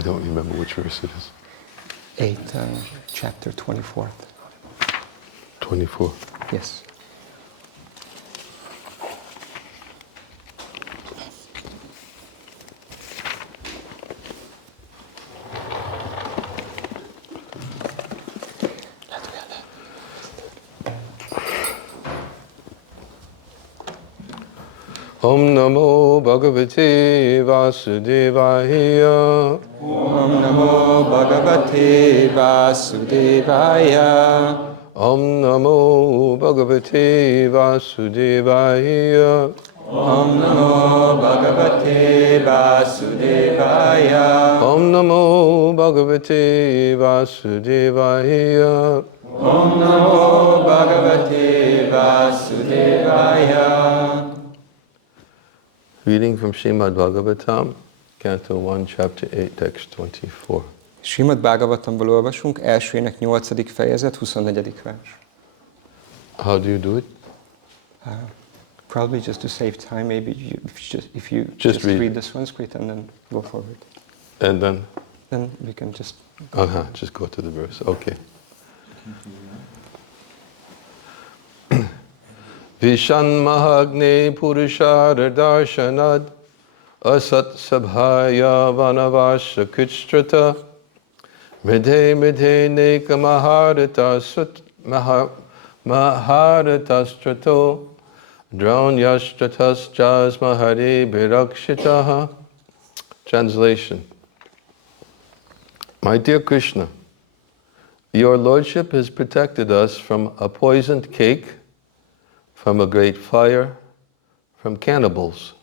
I don't remember which verse it is. 8, chapter 24. 24. Yes. Om Namo Bhagavate Vasudevaya. Om Namo Bhagavate Vasudevaya. Om Namo Bhagavate Vasudevaya. Om Namo Bhagavate Vasudevaya. Om Namo Bhagavate Vasudevaya. Om Namo Bhagavate Vasudevaya. Reading from Srimad Bhagavatam, Canto 1, Chapter 8, Text 24. Srimad Bhagavatamból olvasunk, elsőjének 8. fejezet, 24. vers. How do you do it? Probably just to save time, maybe if you just read the Sanskrit and then go forward. And then? Then we can just... Just go to the verse. Okay. Vishanmahagne Purushara Darshanad Asat Sabhaya Vanavasha Kuchstrata Midhe Midhe Neka Maharatastrato Draunyastratas Jasmahari Birakshitaha. Translation. My dear Krishna, your Lordship has protected us from a poisoned cake, from a great fire, from cannibals,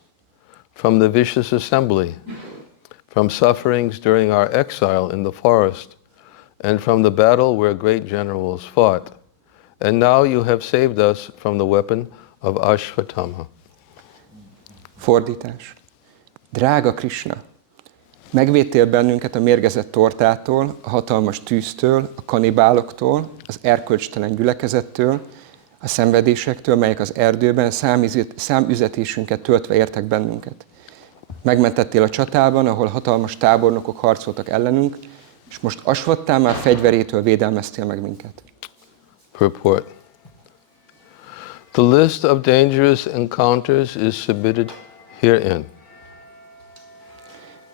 from the vicious assembly, from sufferings during our exile in the forest, and from the battle where great generals fought. And now you have saved us from the weapon of Ashvatthama. Fordítás. Drága Krishna, megvédtél bennünket a mérgezett tortától, a hatalmas tűztől, a kanibáloktól, az erkölcstelen gyülekezettől, a szenvedésektől, melyek az erdőben számüzetésünket töltve értek bennünket. Megmentettél a csatában, ahol hatalmas tábornokok harcoltak ellenünk, és most Asvattáma fegyverétől védelmeztél meg minket. Purport. The list of dangerous encounters is submitted herein.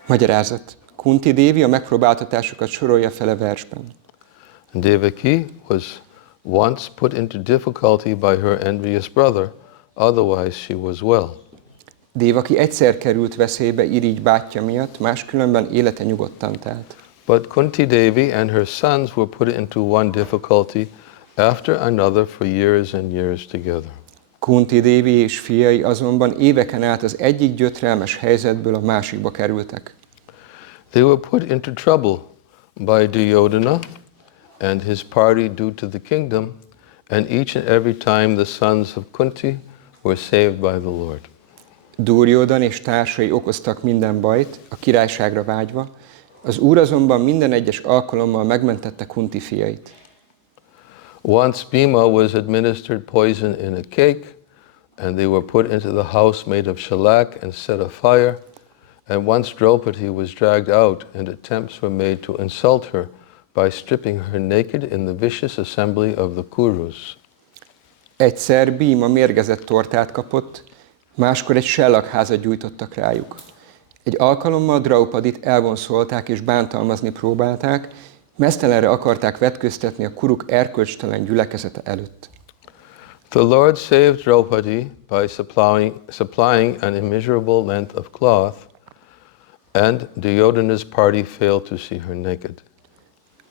Magyarázat. Kunti Dévi a megpróbáltatásokat sorolja fel a versben. Devaki was once put into difficulty by her envious brother, otherwise she was well. Devaki egyszer került veszélybe irigy bátyja miatt, máskülönben élete nyugodtan telt. But Kunti Devi and her sons were put into one difficulty after another for years and years together. Kunti Dévi és fiai azonban éveken át az egyik gyötrelmes helyzetből a másikba kerültek. They were put into trouble by Duryodhana and his party due to the kingdom, and each and every time the sons of Kunti were saved by the Lord. Duryodhan és társai okoztak minden bajt, a királyságra vágyva, az Úr azonban minden egyes alkalommal megmentette Kunti fiait. Once Bhima was administered poison in a cake, and they were put into the house made of shellac and set afire, and once Draupadi was dragged out, and attempts were made to insult her by stripping her naked in the vicious assembly of the Kurus. Egyszer Bhima mérgezett tortát kapott, máskor egy sellagházat gyújtottak rájuk. Egy alkalommal Draupadit elvonszolták és bántalmazni próbálták, meztelenre akarták vetköztetni a kuruk erkölcstelen gyülekezete előtt. The Lord saved Draupadi by supplying an immeasurable length of cloth, and Duryodhana's party failed to see her naked.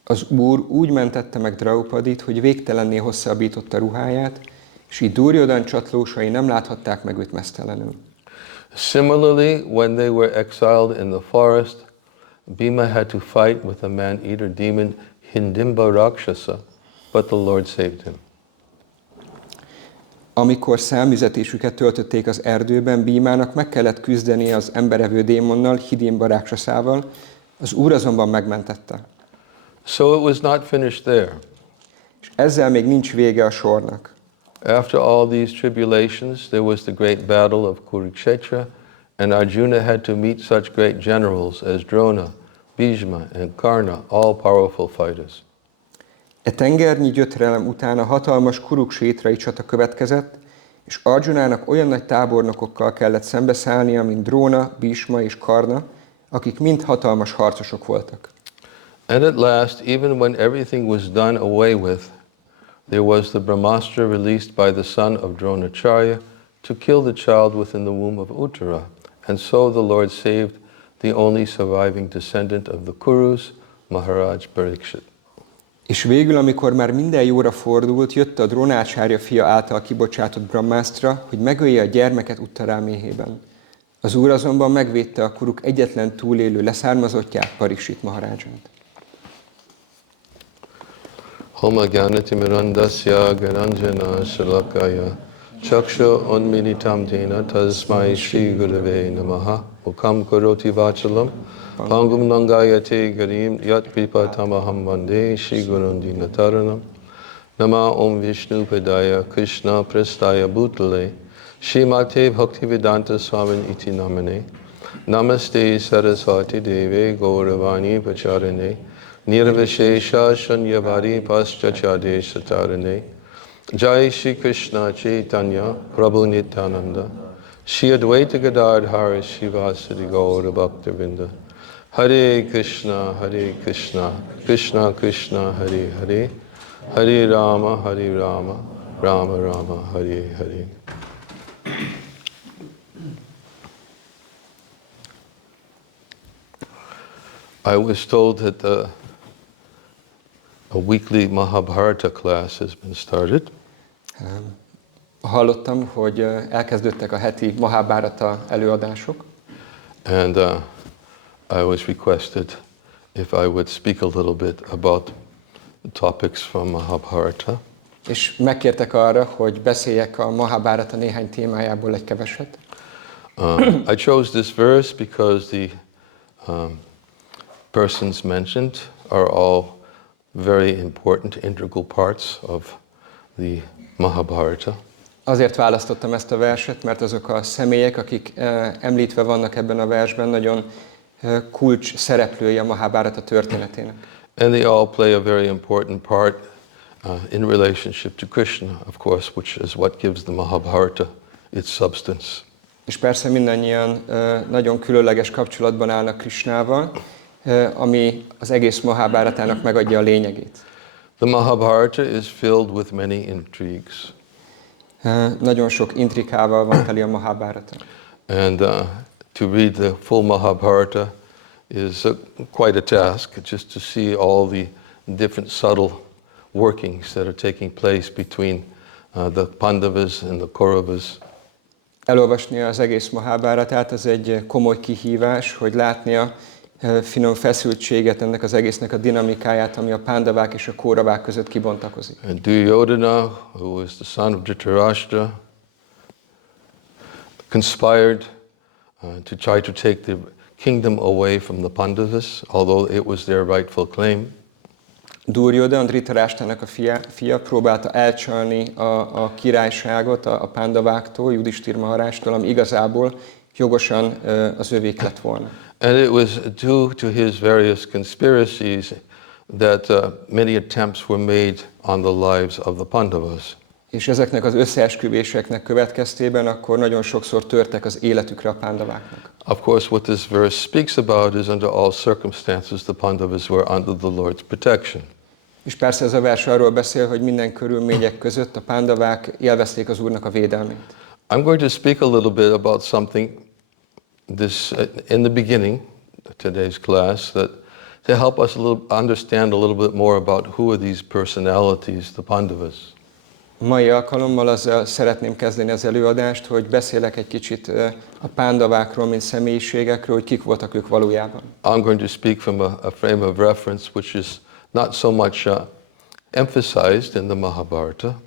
Az Úr úgy mentette meg Draupadit, hogy végtelenné hosszabbította ruháját, és így Duryodhan csatlósai nem láthatták meg őt meztelenül. Similarly, when they were exiled in the forest, Bhima had to fight with a man-eater demon Hindimba Rakshasa, but the Lord saved him. Amikor számüzetésüket töltötték az erdőben, Bhímának meg kellett küzdenie az emberevő démonnal, Hindimba Rakshasával, az Úr azonban megmentette. So it was not finished there. És ezzel még nincs vége a sornak. After all these tribulations, there was the great battle of Kurukshetra, and Arjuna had to meet such great generals as Drona, Bhishma, and Karna, all powerful fighters. E tengernyi gyötrelem után a hatalmas Kuruksétrai csata következett, és Arjunának olyan nagy tábornokokkal kellett szembeszállnia, mint Dróna, Bhishma és Karna, akik mind hatalmas harcosok voltak. And at last, even when everything was done away with, there was the Brahmastra released by the son of Dronacharya to kill the child within the womb of Uttara. And so the Lord saved the only surviving descendant of the Kurus, Maharaj Parikshit. És végül, amikor már minden jóra fordult, jött a Drónácsárja fia által kibocsátott Brahmastra, hogy megölje a gyermeket Uttara méhében. Az úr azonban megvédte a Kuruk egyetlen túlélő leszármazottját, Parikshit Maharajant. Homa Gyanati Mirandasya Garanjana Shalakaya Chaksha Unminitam Dena Tasmai Shri Gurave Namaha Mukam Karoti Vachalam Pangum Nangayate Garim Yat Kripa Tamaham Vande Shri Gurundina Taranam Nama Om Vishnu Padaya Krishna Prastaya Bhutale Shrimate Bhaktivedanta Swamin Iti Namane Namaste Saraswati Deve Gauravani Pacharane Nirvishesha Shanyavari Paschachade Satarane Jai Shri Krishna Chaitanya Prabhu Nityananda Shri Advaita Gadadhara Shivasadi Gaura Bhaktavinda Hare Krishna Krishna Krishna Hare Hare Hare Rama Rama Rama Hare Hare. I was told that a weekly Mahábhárata class has been started. Hallottam, hogy elkezdődtek a heti Mahábhárata előadások. And I was requested if I would speak a little bit about the topics from Mahábhárata. És megkértek arra, hogy beszéljek a Mahábhárata néhány témájából egy keveset. I chose this verse because the persons mentioned are all very important integral parts of the Mahábhárata. Azért választottam ezt a verset, mert azok a személyek, akik említve vannak ebben a versben, nagyon kulcs szereplői a Mahábhárata történetének. And they all play a very important part in relationship to Krishna, of course, which is what gives the Mahábhárata its substance. És persze mindannyian nagyon különleges kapcsolatban állnak Krishnával, ami az egész Mahábháratának megadja a lényegét. The Mahábhárata is filled with many intrigues. Nagyon sok intrikával van teli a Mahábhárata. And to read the full Mahábhárata is quite a task, just to see all the different subtle workings that are taking place between the Pandavas and the Kauravas. Elolvasni az egész Mahábháratát, az egy komoly kihívás, hogy látni a finom feszültséget, ennek az egésznek a dinamikáját, ami a Pándavák és a Kauravák között kibontakozik. And Duryodhana, who was the son of Dhritarashtra, conspired to try to take the kingdom away from the Pandavas, although it was their rightful claim. Duryodhana, Dhritarashtának a fia próbálta elcsalni a királyságot a Pándaváktól, Judhishthira Maharajtól, ami igazából jogosan az övék lett volna. And it was due to his various conspiracies that many attempts were made on the lives of the Pandavas. És ezeknek az összeesküvéseknek következtében akkor nagyon sokszor törtek az életükre a Pándaváknak. Of course, what this verse speaks about is under all circumstances the Pandavas were under the Lord's protection. És persze ez a vers arról beszél, hogy minden körülmények között a Pándavák élvezték az Úrnak a védelmét. I'm going to speak a little bit about something in the beginning of today's class that to help us understand a little bit more about who are these personalities, the Pandavas. Mai alkalommal azzal szeretném kezdeni az előadást, hogy beszélek egy kicsit a Pándavákról, mint személyiségekről, hogy kik voltak ők valójában. I'm going to speak from a frame of reference which is not so much emphasized in the Mahábhárata.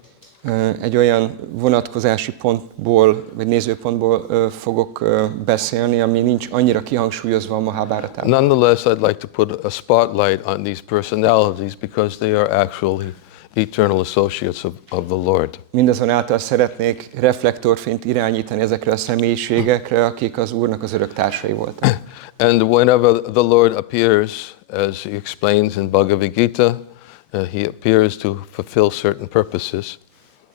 Egy olyan vonatkozási pontból, vagy nézőpontból fogok beszélni, ami nincs annyira kihangsúlyozva a Mahábháratában. Nonetheless, I'd like to put a spotlight on these personalities because they are actually eternal associates of the Lord. Mindazonáltal szeretnék reflektorfényt irányítani ezekre a személyiségekre, akik az Úrnak az örök társai voltak. And whenever the Lord appears, as he explains in Bhagavad Gita, he appears to fulfill certain purposes.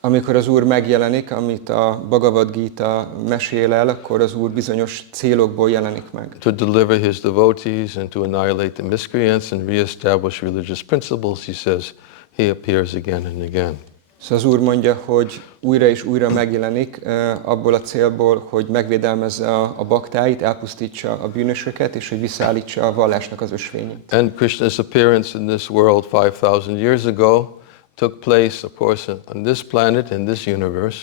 Amikor az Úr megjelenik, amit a Bhagavad Gita mesél el, akkor az Úr bizonyos célokból jelenik meg. To deliver his devotees and to annihilate the miscreants and reestablish religious principles, he says, he appears again and again. Szóval az Úr mondja, hogy újra és újra megjelenik abból a célból, hogy megvédelmezze a baktáit, elpusztítsa a bűnösöket, és hogy visszaállítsa a vallásnak az ösvényét. And Krishna's appearance in this world 5,000 years ago took place, of course, on this planet, in this universe.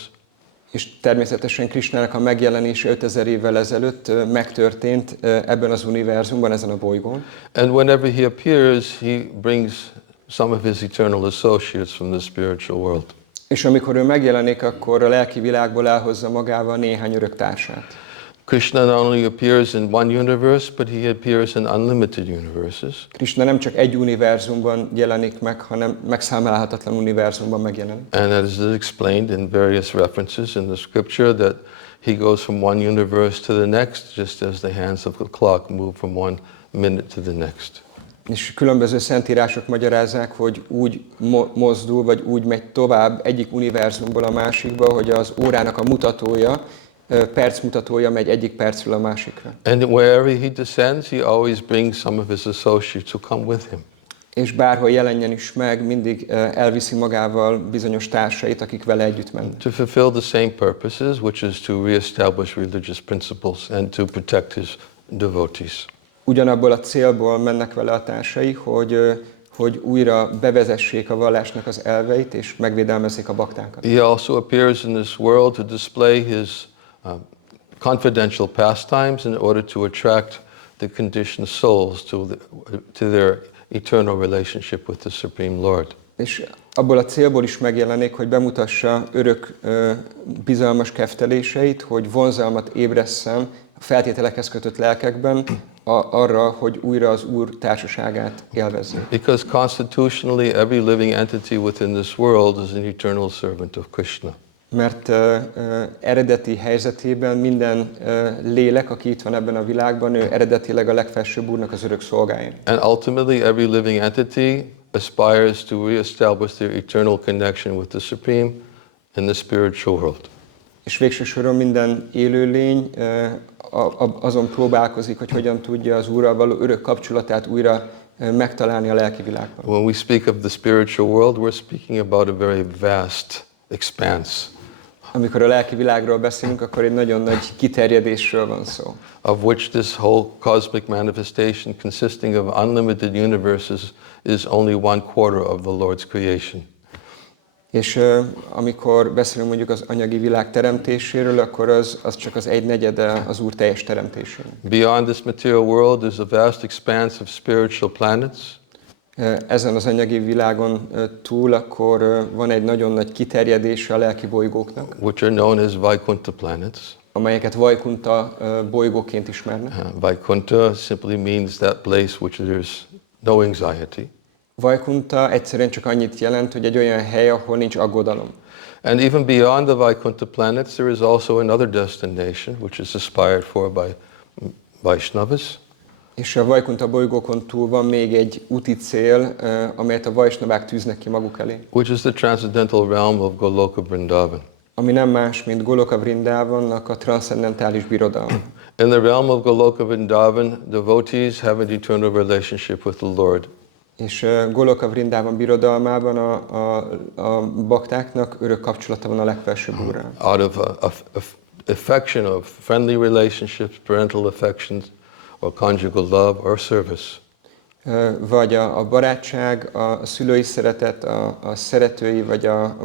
És természetesen Krishnának a megjelenése 5000 évvel ezelőtt megtörtént ebben az univerzumban, ezen a bolygón. And whenever he appears, he brings some of his eternal associates from the spiritual world. És amikor ő megjelenik, akkor a lelki világból elhozza magával néhány örök társát. Krishna not only appears in one universe, but he appears in unlimited universes. Krishna nem csak egy univerzumban jelenik meg, hanem megszámlálhatatlan univerzumban megjelenik. And as is explained in various references in the scripture, that he goes from one universe to the next, just as the hands of the clock move from one minute to the next. És különböző szentírások magyarázzák, hogy úgy mozdul, vagy úgy megy tovább egyik univerzumból a másikba, hogy az órának a mutatója, percmutatója megy egyik percről a másikra. And wherever he descends, he always brings some of his associates who come with him. És bárhol jelenjen is meg, mindig elviszi magával bizonyos társait, akik vele együtt mennek. To fulfill the same purposes, which is to reestablish religious principles and to protect his devotees. Ugyanabból a célból mennek vele a társai, hogy újra bevezessék a vallásnak az elveit, és megvédelmezzék a baktákat. He also appears in this world to display his confidential pastimes in order to attract the conditioned souls to their eternal relationship with the Supreme Lord. És abból a célból is megjelenik, hogy bemutassa örök bizalmas kefteléseit, hogy vonzalmat ébresszen a feltételekhez kötött lelkekben arra, hogy újra az Úr társaságát élvezzék. Because constitutionally every living entity within this world is an eternal servant of Krishna. Mert eredeti helyzetében minden lélek, aki itt van ebben a világban, ő eredetileg a Legfelsőbb Úrnak az örök szolgája. And ultimately every living entity aspires to reestablish their eternal connection with the Supreme in the spiritual world. És végső soron minden élőlény azon próbálkozik, hogy hogyan tudja az Úrral való örök kapcsolatát újra megtalálni a lelki világban. When we speak of the spiritual world, we're speaking about a very vast expanse. Amikor a lelki világról beszélünk, akkor egy nagyon nagy kiterjedésről van szó. Of which this whole cosmic manifestation consisting of unlimited universes is only 1/4 of the Lord's creation. És amikor beszélünk mondjuk az anyagi világ teremtéséről, akkor az csak az 1/4 az Úr teljes teremtésének. Beyond this material world is a vast expanse of spiritual planets. Ezen az anyagi világon túl akkor van egy nagyon nagy kiterjedése a lelki bolygóknak, Which are known as Vaikuntha planets. amelyeket Vajkunta bolygóként ismernek. Vaikuntha simply means that place which there's no anxiety. Vajkunta egyszerűen csak annyit jelent, hogy egy olyan hely, ahol nincs aggodalom. And even beyond the Vaikuntha planets, there is also another destination which is aspired for by Vaishnavas. És a Vajkunta bolygókon túl van még egy úti cél, amelyet a Vaisnavák tűznek ki maguk elé. Which is the transcendental realm of Goloka Vrindavan. Ami nem más, mint Goloka Vrindavannak a transzcendentális birodalma. In the realm of Goloka Vrindavan, devotees have an eternal relationship with the Lord. És Goloka Vrindavan birodalmában a baktáknak örök kapcsolata van a Legfelsőbb Úrral. Out of affection, of friendly relationships, parental affections, or conjugal love or service. Vagy a barátság, a szülői szeretet, a szeretői,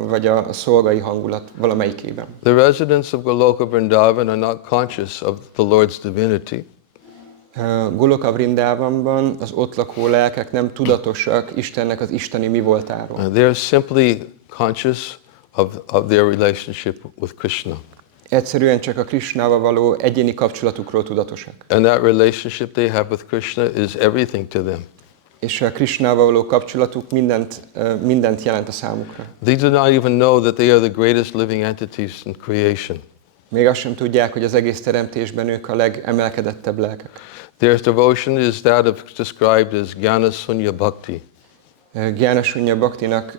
vagy a szolgai hangulat valamelyikében. The residents of Goloka Vrindavan are not conscious of the Lord's divinity. Goloka Vrindavanban az ott lakó lelkek nem tudatosak Istennek az isteni mi voltáról. They are simply conscious of their relationship with Krishna. Egyszerűen csak a Krishnával való egyéni kapcsolatukról tudatosak. And that relationship they have with Krishna is everything to them. És a Krishnával való kapcsolatuk mindent jelent a számukra. They do not even know that they are the greatest living entities in creation. Még azt sem tudják, hogy az egész teremtésben ők a legemelkedettebb lelkek. Their devotion is that of described as Jnana Sunya Bhakti. Jnana Sunya Bhaktinak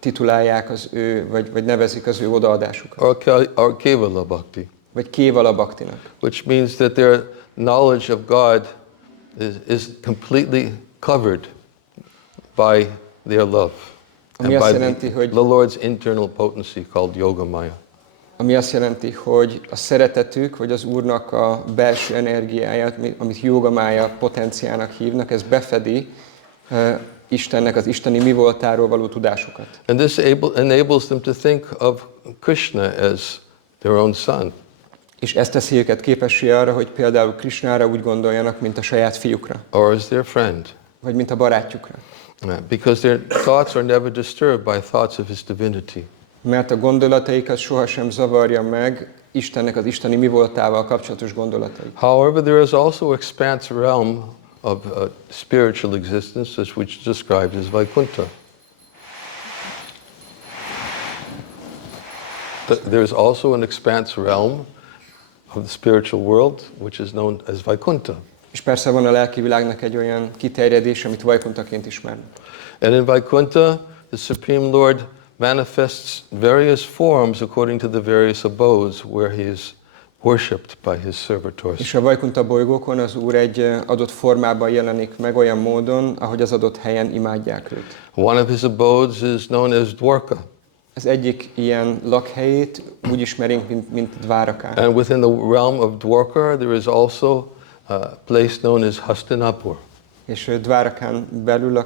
titulálják az ő, vagy nevezik az ő odaadásukat. Or Kevala Bhakti. Vagy Kévala Bhaktinak. Which means that their knowledge of God is completely covered by their love. And by the Lord's internal potency called Yogamaya. Ami azt jelenti, hogy a szeretetük, vagy az Úrnak a belső energiáját, amit Yogamaya potenciának hívnak, ez befedi Istennek az isteni mi voltáról való tudásukat. And this enables them to think of Krishna as their own son. És ezt teszi őket képessé arra, hogy például Krishnára úgy gondoljanak, mint a saját fiúkra. Or as their friend. Vagy mint a barátjukra. Because their thoughts are never disturbed by thoughts of his divinity. Mert a gondolataikat sohasem zavarja meg Istennek az isteni mi voltával kapcsolatos gondolatai. However, there is also expanse realm of spiritual existence, which is described as Vaikuntha. There is also an expanse realm of the spiritual world, which is known as Vaikuntha. És persze van a lelki világnak egy olyan kiterjedés, amit Vaikunthaként ismernek. And in Vaikuntha, the Supreme Lord manifests various forms according to the various abodes where he is worshipped by his servitors. És a Vaikuntha bolygókon az Úr egy adott formában jelenik meg olyan módon, ahogy az adott helyen imádják őt. One of his abodes is known as Dwarka. Az egyik ilyen lakhelyét úgy ismerünk, mint Dvárakán. And within the realm of Dwarka, there is also a place known as Hastinapur. És Dvárakán belül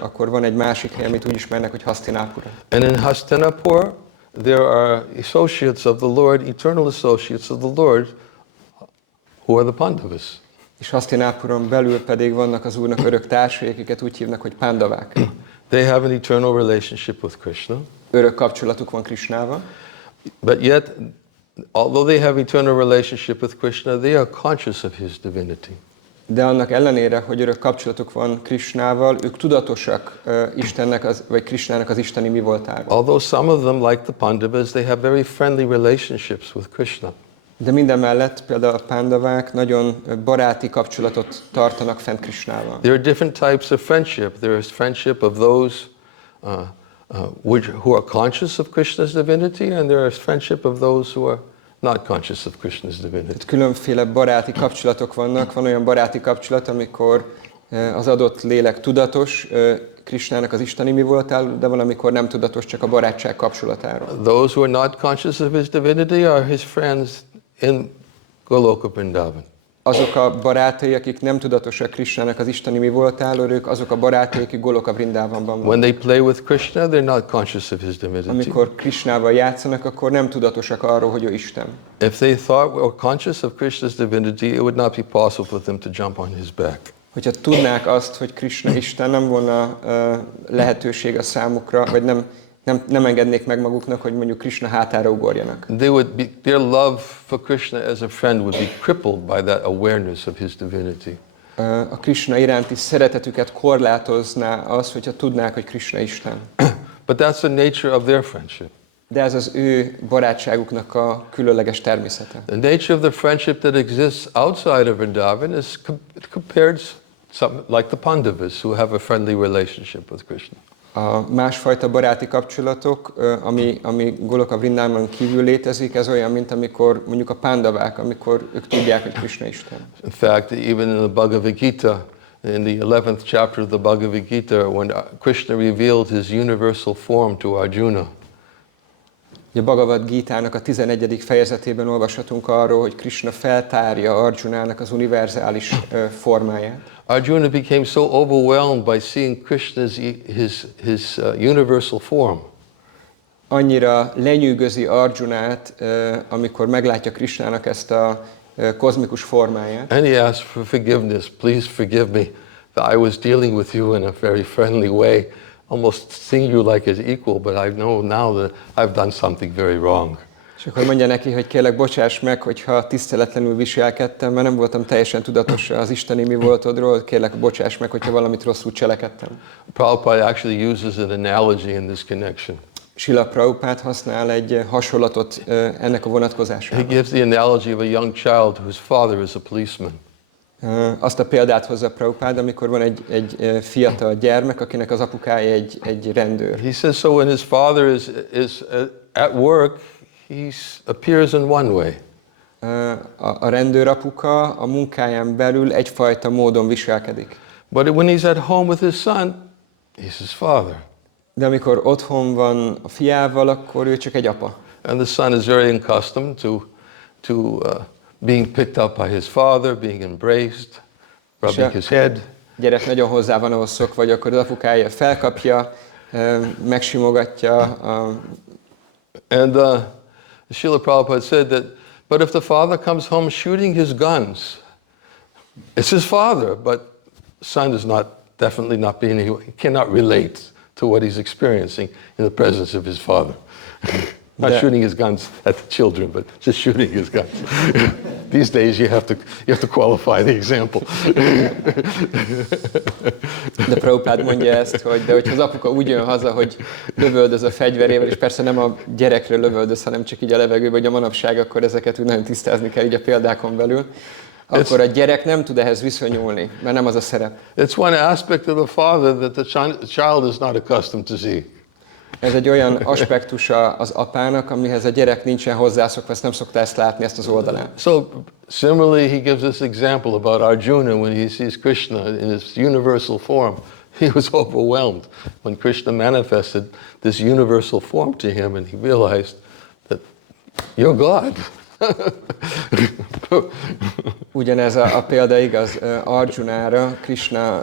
akkor van egy másik hely, amit úgy ismernek, hogy Hastinapura. And in Hastinapur, there are associates of the Lord, eternal associates of the Lord, who are the Pandavas. És Hastinapuron belül pedig vannak az Úrnak örök társai, akiket úgy hívnak, hogy Pándavák. They have an eternal relationship with Krishna. Örök kapcsolatuk van Krishnával. But yet, although they have eternal relationship with Krishna, they are conscious of his divinity. De annak ellenére, hogy örök kapcsolatuk van Krishnával, ők tudatosak Istennek vagy Krishnának az isteni mi voltáról. Although some of them, like the Pandavas, they have very friendly relationships with Krishna. De minden mellett például a Pándavák nagyon baráti kapcsolatot tartanak fent Krishnával. There are different types of friendship. There is friendship of those who are conscious of Krishna's divinity, and there is friendship of those who are not conscious of Krishna's divinity. Tehát különféle baráti kapcsolatok vannak. Van olyan baráti kapcsolat, amikor az adott lélek tudatos Krishnának az isteni mi voltáról, de van, amikor nem tudatos, csak a barátság kapcsolatáról. Those who are not conscious of his divinity are his friends in Goloka Vrindavan. Azok a barátai, akik nem tudatosak Krishnának az isteni mi voltáról, ők azok a barátai, akik Goloka Vrindavanban vannak. When they play with Krishna, they're not conscious of his divinity. Amikor Krishnával játszanak, akkor nem tudatosak arról, hogy ő Isten. If they thought were conscious of Krishna's divinity, it would not be possible for them to jump on his back. Hogyha tudnák azt, hogy Krishna Isten, nem volna lehetőség a számukra, vagy nem engednék meg maguknak, hogy mondjuk Krishna hátára ugorjanak. Their love for Krishna as a friend would be crippled by that awareness of his divinity. A Krishna iránti szeretetüket korlátozná az, hogyha tudnák, hogy Krishna Isten. But that's the nature of their friendship. De ez az ő barátságuknak a különleges természete. The nature of the friendship that exists outside of Vrindavan is compared like the Pandavas, who have a friendly relationship with Krishna. A másfajta baráti kapcsolatok, ami Goloka Vrindavan kívül létezik, ez olyan, mint amikor mondjuk a Pándavák, amikor ők tudják, hogy Krishna Isten. In fact, even in the Bhagavad Gita, in the 11th chapter of the Bhagavad Gita, when Krishna revealed his universal form to Arjuna. A Bhagavad Gítának a 11. fejezetében olvashatunk arról, hogy Krishna feltárja Arjunának az univerzális formáját. Arjuna became so overwhelmed by seeing Krishna's his universal form. Annyira lenyűgözi Arjunát, amikor meglátja Krishnának ezt a kozmikus formáját. And he asked for forgiveness. Please forgive me that I was dealing with you in a very friendly way, almost seeing you like as equal, but I know now that I've done something very wrong. És akkor mondja neki, hogy kérlek, bocsáss meg, hogyha tiszteletlenül viselkedtem, mert nem voltam teljesen tudatos az isteni mi voltodról, kérlek, bocsáss meg, hogyha valamit rosszul cselekedtem. Prabhupada actually uses an analogy in this connection. Srila Prabhupád használ egy hasonlatot ennek a vonatkozásában. He gives the analogy of a young child whose father is a policeman. Azt a példát hozza Prabhupád, amikor van egy fiatal gyermek, akinek az apukája egy rendőr. He says, so when his father is at work, he appears in one way. A rendőr apuka a munkáján belül egyfajta módon viselkedik. But when he's at home with his son, he's his father. De amikor otthon van a fiával, akkor ő csak egy apa. And the son is very accustomed to being picked up by his father, being embraced, rubbing his head. Gyerek nagyon hozzá van ahhoz szokva, vagy akkor az apukája felkapja, megsimogatja. And Srila Prabhupada said that, but if the father comes home shooting his guns, it's his father, but son is definitely not being, he cannot relate to what he's experiencing in the presence of his father. Not shooting his guns at the children, but just shooting his guns. These days you have to qualify the example. De Prabhupád mondja ezt, hogy de hogyha az apuka úgy jön haza, hogy lövöldöz a fegyverével, és persze nem a gyerekre lövöldöz, hanem csak így a levegőbe, vagy a manapság, akkor ezeket úgy nagyon tisztázni kell így a példákon belül, akkor a gyerek nem tud ehhez viszonyulni, mert nem az a szerep. It's one aspect of the father that the child is not accustomed to see. Ez egy olyan aspektusa az apának, amihez a gyerek nincsen hozzászokva, ezt nem szokta ezt látni, ezt az oldalán. So similarly, he gives this example about Arjuna when he sees Krishna in his universal form. He was overwhelmed when Krishna manifested this universal form to him, and he realized that you're God. Ugyanez a példa igaz Arjunára,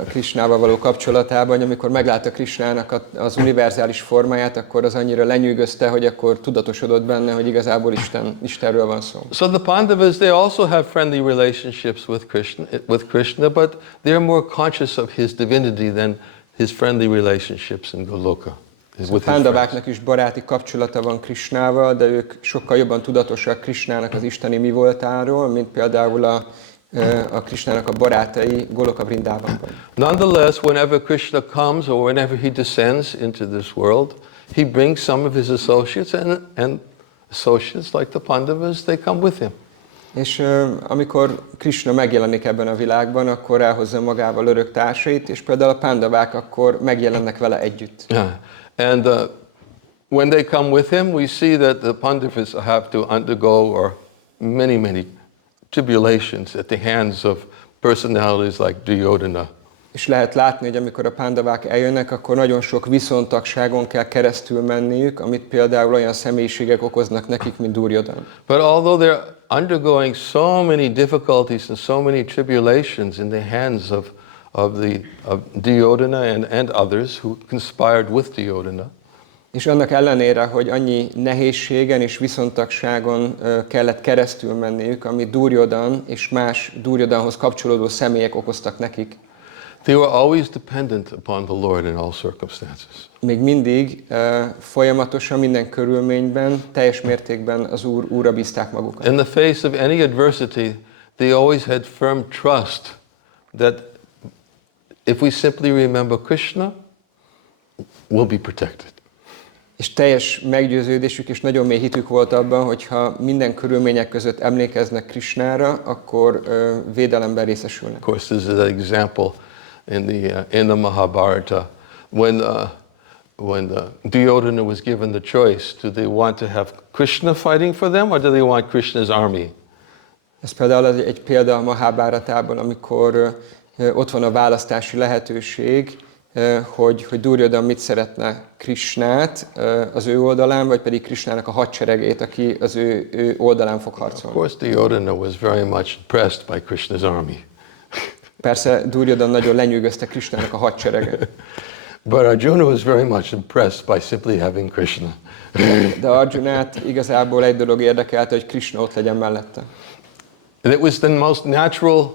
Krishnával való kapcsolatában, hogy amikor meglátta Krishnának az univerzális formáját, akkor az annyira lenyűgözte, hogy akkor tudatosodott benne, hogy igazából Istenről van szó. So the Pandavas, they also have friendly relationships with Krishna, but they're more conscious of his divinity than his friendly relationships in Goloka. A Pándaváknak is baráti kapcsolata van Krishnával, de ők sokkal jobban tudatosak Krishnának az isteni mi voltáról, mint például a Krishnának a barátai Goloka Vrindávánban. Nonetheless, whenever Krishna comes or whenever he descends into this world, he brings some of his associates, and associates like the Pandavas, they come with him. És amikor Krishna megjelenik ebben a világban, akkor elhozza magával örök társait, és például a Pándavák akkor megjelennek vele együtt. Yeah. And when they come with him, we see that the Pandavas have to undergo many tribulations at the hands of personalities like Duryodhana. És lehet látni, hogy amikor a Pándavák eljönnek, akkor nagyon sok viszontagságon kell keresztül menniük, amit például olyan személyiségek okoznak nekik, mint Duryodhana. But although they're undergoing so many difficulties and so many tribulations in the hands of Duryodhana and others who conspired with Duryodhana. És annak ellenére, hogy annyi nehézségen és viszontagságon kellett keresztül menniük, amit Duryodan és más Duryodanhoz kapcsolódó személyek okoztak nekik. They were always dependent upon the Lord in all circumstances. Még mindig folyamatosan minden körülményben, teljes mértékben az Úrra bízták magukat. In the face of any adversity, they always had firm trust that if we simply remember Krishna, we'll be protected. És teljes meggyőződésük és nagyon mély hitük volt abban, hogy ha minden körülmények között emlékeznek Krishnára, akkor védelemben részesülnek. Of course, this is an example in the Mahábhárata when Duryodhana was given the choice: do they want to have Krishna fighting for them, or do they want Krishna's army? Ez például egy példa a Mahábháratában, amikor ott van a választási lehetőség, hogy Duryodan mit szeretne, Krishnát az ő oldalán, vagy pedig Krishnának a hadseregét, aki az ő oldalán fog harcolni. Of course, Duryodhana was very much impressed by Krishna's army. Persze Duryodan nagyon lenyűgözte Krishnának a hadsereget. But Arjuna was very much impressed by simply having Krishna. De Arjunát igazából egy dolog érdekelte, hogy Krishna ott legyen mellette. And it was the most natural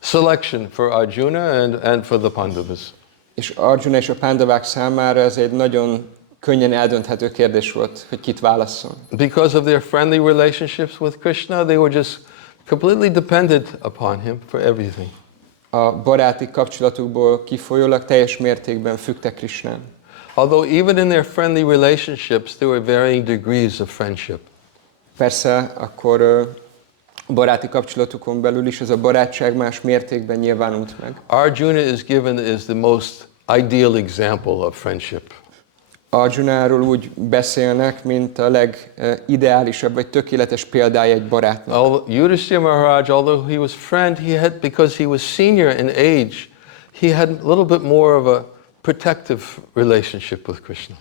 selection for Arjuna and for the Pandavas. És Arjuna és a Pándavák számára ez egy nagyon könnyen eldönthető kérdés volt, hogy kit válasszon. Because of their friendly relationships with Krishna, they were just completely dependent upon him for everything. A baráti kapcsolatukból kifolyólag teljes mértékben függtek Krishnán. Although even in their friendly relationships, there were varying degrees of friendship. Persze, akkor a baráti kapcsolatukon belül is ez a barátság más mértékben nyilvánult meg. Arjuna is given as the most ideal example of friendship. Arjunáról úgy beszélnek, mint a legideálisabb vagy tökéletes példája egy barátnak. Yudhishthira Maharaj, although he was friend, because he was senior in age, he had a little bit more of a protective relationship with Krishna.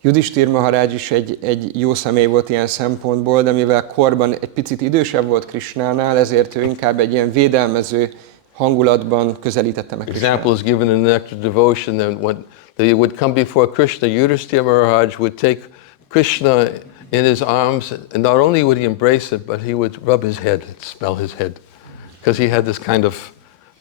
Yudhishthira Maharaj is egy jó személy volt ilyen szempontból, de mivel korban egy picit idősebb volt Krishnánál, ezért ő inkább egy ilyen védelmező hangulatban közelítette meg Krishnát. Example is given in Nectar Devotion that when they would come before Krishna, Yudhishthira Maharaj would take Krishna in his arms, and not only would he embrace it, but he would rub his head and smell his head, because he had this kind of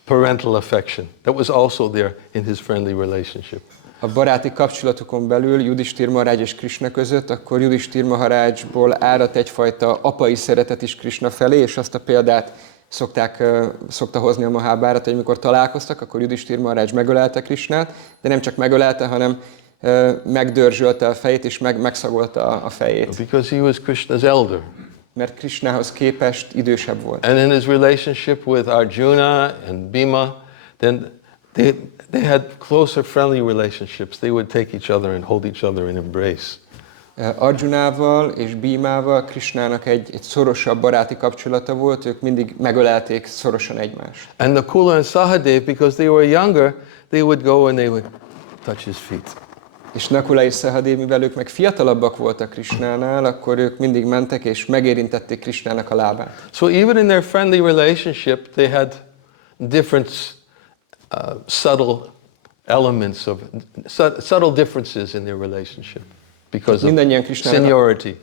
parental affection that was also there in his friendly relationship. A baráti kapcsolatukon belül Yudhishthira Maharaj és Krishna között, akkor Yudhishthira Maharajból áradt egyfajta apai szeretet is Krishna felé, és azt a példát szokta hozni a Mahábhárata, hogy amikor találkoztak, akkor Yudhishthira Maharaj megölelte Krishnát, de nem csak megölelte, hanem megdörzsölte a fejét, és megszagolta a fejét. Because he was Krishna's elder. Mert Krishnához képest idősebb volt. And in his relationship with Arjuna and Bhima, then they had closer friendly relationships. They would take each other and hold each other in embrace. Arjunával és Bhimával Krishnának egy szorosabb baráti kapcsolata volt, ők mindig megölelték szorosan egymást. And Nakula and Sahadev, because they were younger, they would go and they would touch his feet. És Nakula és Sahadev, mivel ők meg fiatalabbak voltak Krishnánál, akkor ők mindig mentek és megérintették Krishnának a lábát. So even in their friendly relationship, they had different subtle elements of subtle differences in their relationship because of seniority.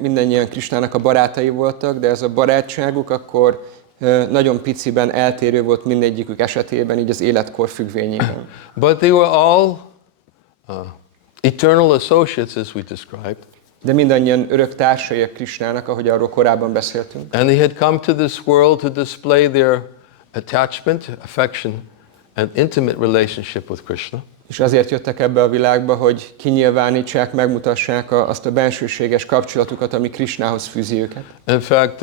Mindannyian Krishnának a barátai voltak, de ez a barátságuk akkor nagyon piciben eltérő volt mindegyikük esetében, így az életkor függvényében. But they were all eternal associates, as we described. De mindannyian örök társai a Krishnának, ahogy arról korábban beszéltünk. And they had come to this world to display their attachment, affection, and intimate relationship with Krishna. És azért jöttek ebbe a világba, hogy kinyilvánítsák, megmutassák azt a bensőséges kapcsolatukat, ami Krishnához fűzi őket. In fact,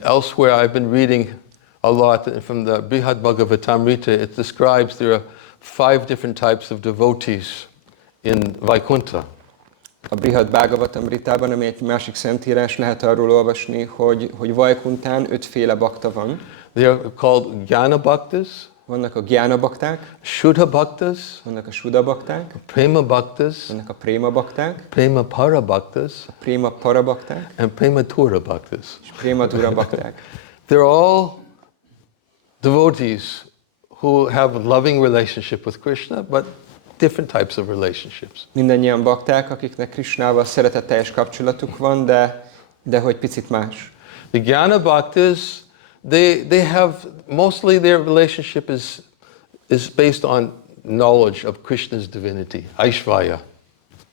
elsewhere I've been reading a lot from the Brihad Bhagavatamrita. It describes there are 5 different types of devotees in Vaikuntha. A Brihad Bhagavatamritában, ami egy másik szentírás, lehet arról olvasni, hogy Vaikuntán 5 féle bakta van. They are called Jnana Bhaktas. Vannak a Jnana Bhakták, Shuddha Bhaktas. vannak a Shuddha Bhakták, Prema Bhaktas. vannak a Prema Bhakták, Prema Para Bhaktas. a Prema Para Bhakták, And Prema Tura Bhaktas. és Prema Dura Bhakták. They're all devotees who have a loving relationship with Krishna, but different types of relationships. Mindannyian bakták, akiknek Krishnával szeretetteljes kapcsolatuk van, de hogy picit más. The Jnana Bhaktas, they have, mostly their relationship is based on knowledge of Krishna's divinity, Aishvarya.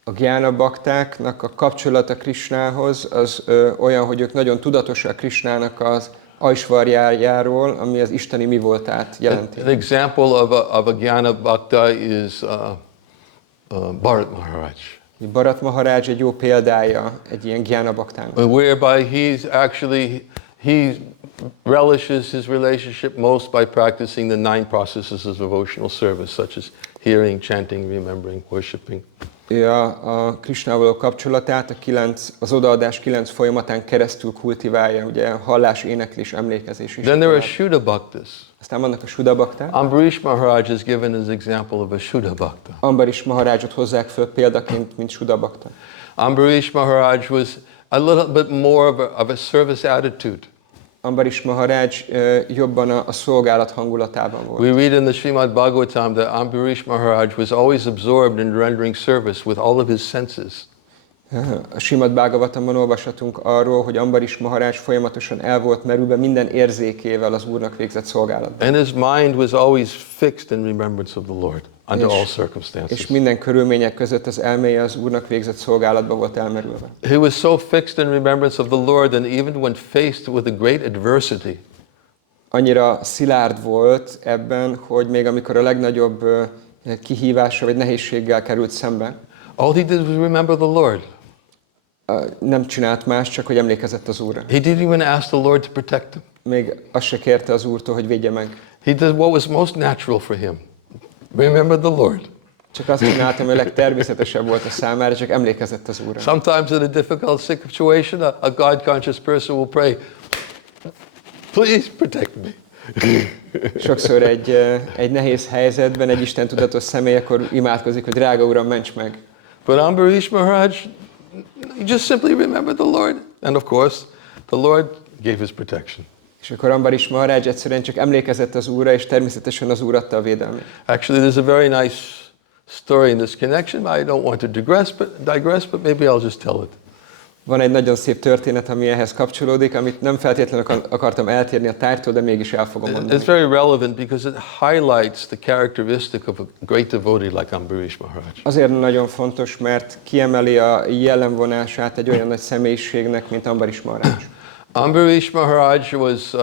A Jnana baktáknak a kapcsolata Krishnához az olyan, hogy ők nagyon tudatosak Krishnának az Aishvarjájáról, ami az isteni mi voltát jelenti. An example of a Jnana Bhakta is Bharat Maharaj. Bharat Maharaj egy jó példája egy ilyen Jnana baktának. Whereby he relishes his relationship most by practicing the 9 processes of devotional service, such as hearing, chanting, remembering, worshipping. Ő a Krishnával való kapcsolatát az odaadás 9 folyamatán keresztül kultiválja, ugye hallás, éneklés, emlékezés is. Then there are Shuddha Bhaktas. Aztán vannak a Shuddha Bhakták. Ambarish Maharaj is given as example of a Shuddha Bhakta. Ambarish Maharajot hozzák föl példaként, mint Shuddha Bhakta. Ambarish Maharaj was a little bit more of a service attitude. Ambarish Maharaj jobban a szolgálat hangulatában volt. We read in the Srimad Bhagavatam that Ambarish Maharaj was always absorbed in rendering service with all of his senses. A Srimad Bhagavatamban olvashatunk arról, hogy Ambarish Maharaj folyamatosan el volt merülve minden érzékével az Úrnak végzett szolgálatban. And his mind was always fixed in remembrance of the Lord. under all circumstances. És minden körülmények között az elméje az Úrnak végzett szolgálatba volt elmerülve. He was so fixed in remembrance of the Lord that even when faced with a great adversity, Annyira szilárd volt ebben, hogy még amikor a legnagyobb kihívásra vagy nehézséggel került szembe, all he did was remember the Lord. Nem csinált más, csak hogy emlékezett az Úrra. He didn't even ask the Lord to protect him. Még azt se kérte az Úrtól, hogy védje meg. He did what was most natural for him. Remember the Lord. Csak azt csináltam, hogy a legtermészetesebb volt a számára, csak emlékezett az Úrra. Sometimes in a difficult situation, a God-conscious person will pray, please protect me. Sokszor egy nehéz helyzetben egy Isten tudatos személy akkor imádkozik, hogy drága Uram, ments meg. But Ambarish Maharaj, he just simply remembered the Lord. And of course, the Lord gave his protection. És akkor Ambarish Maharaj egyszerűen csak emlékezett az Úrra, és természetesen az Úr adta a védelmét. Actually, there's a very nice story in this connection. I don't want to digress, but maybe I'll just tell it. Van egy nagyon szép történet, ami ehhez kapcsolódik, amit nem feltétlenül akartam eltérni a tárgytól, de mégis el fogom mondani. It's very relevant because it highlights the characteristic of a great devotee like Ambarish Maharaj. Azért nagyon fontos, mert kiemeli a jellemvonását egy olyan nagy személyiségnek, mint Ambarish Maharaj. Ambarish Maharaj was,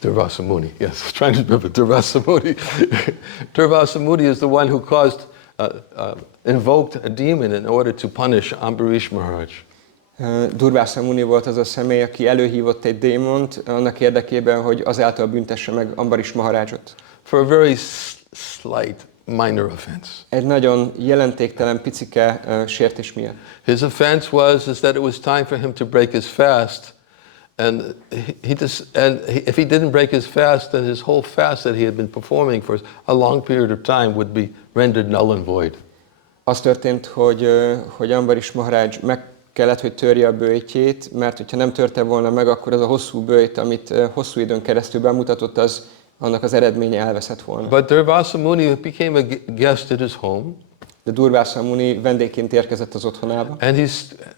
Durvasa Muni. Yes, I was trying to remember Durvasa Muni. Durvasa Muni is the one who invoked a demon in order to punish Ambarish Maharaj. Durvasa Muni volt az a személy, aki előhívott egy démont annak érdekében, hogy azáltal büntesse meg Ambarish Maharajot. For a very slight minor offense. Egy nagyon jelentéktelen picike sértés miatt. His offense was that it was time for him to break his fast. And if he didn't break his fast, then his whole fast that he had been performing for a long period of time would be rendered null and void. Az történt, hogy Ambarish Maharaj meg kellett, hogy törje a böjtjét, mert hogyha nem törte volna meg, akkor az a hosszú böjt, amit hosszú időn keresztül bemutatott, annak az eredménye elveszett volna. But Durvasa Muni became a guest at his home. De Durvasa Muni vendégként érkezett az otthonába. And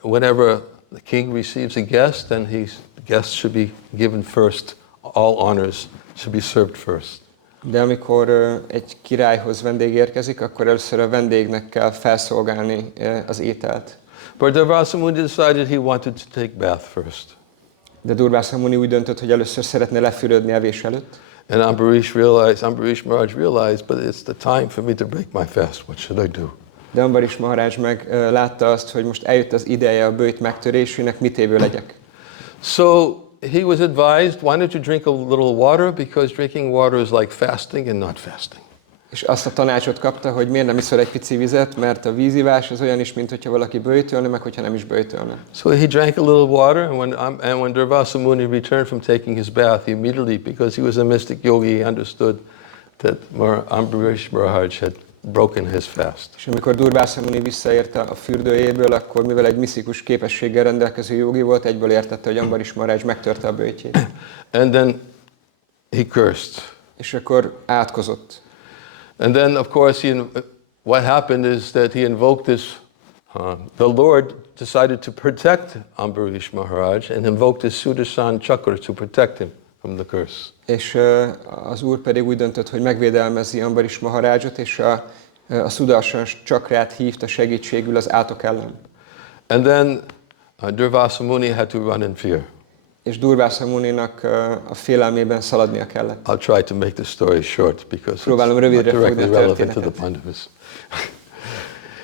whenever the king receives a guest, then the guest should be given first. All honors should be served first. De amikor egy királyhoz vendég érkezik, akkor először a vendégnek kell felszolgálni az ételt. But Durvasa Muni decided he wanted to take bath first. De Durvasa Muni úgy döntött, hogy először szeretne lefürödni evés előtt. And Ambarish Maharaj realized, but it's the time for me to break my fast. What should I do? De Ambarish Maharaj meg látta azt, hogy most eljött az ideje a böjt megtörésének, mit évő legyek. So he was advised, why don't you drink a little water, because drinking water is like fasting and not fasting. És azt a tanácsot kapta, hogy miért nem iszol egy pici vizet, mert a vízivás az olyan is, mint hogyha valaki böjtölne, meg hogyha nem is böjtölne. So he drank a little water, and when Durvasa Muni returned from taking his bath, he immediately, because he was a mystic yogi, he understood that Ambarish Maharaj had broken his fast. És amikor Durvasa Muni visszaért a fürdőjéből, akkor mivel egy misztikus képességgel rendelkező jogi volt, egyből értette, hogy Ambarish Maharaj megtörte a böjtjét. And then he cursed. És akkor átkozott. And then, of course, what happened is that he invoked this. The Lord decided to protect Ambarish Maharaj and invoked his Sudarshan chakra to protect him from the curse. És az Úr pedig úgy döntött, hogy megvédelmezi Ambarish Maharajot, és a Sudarshan csakrát hívta segítségül az átok ellen. And then Durvasa Muni had to run in fear. És Durvasa Muninak a félelmében szaladnia kellett. I'll try to make the story short because Próbálom it's rövidre not directly fogni a relevant to the történetet. Pandavas.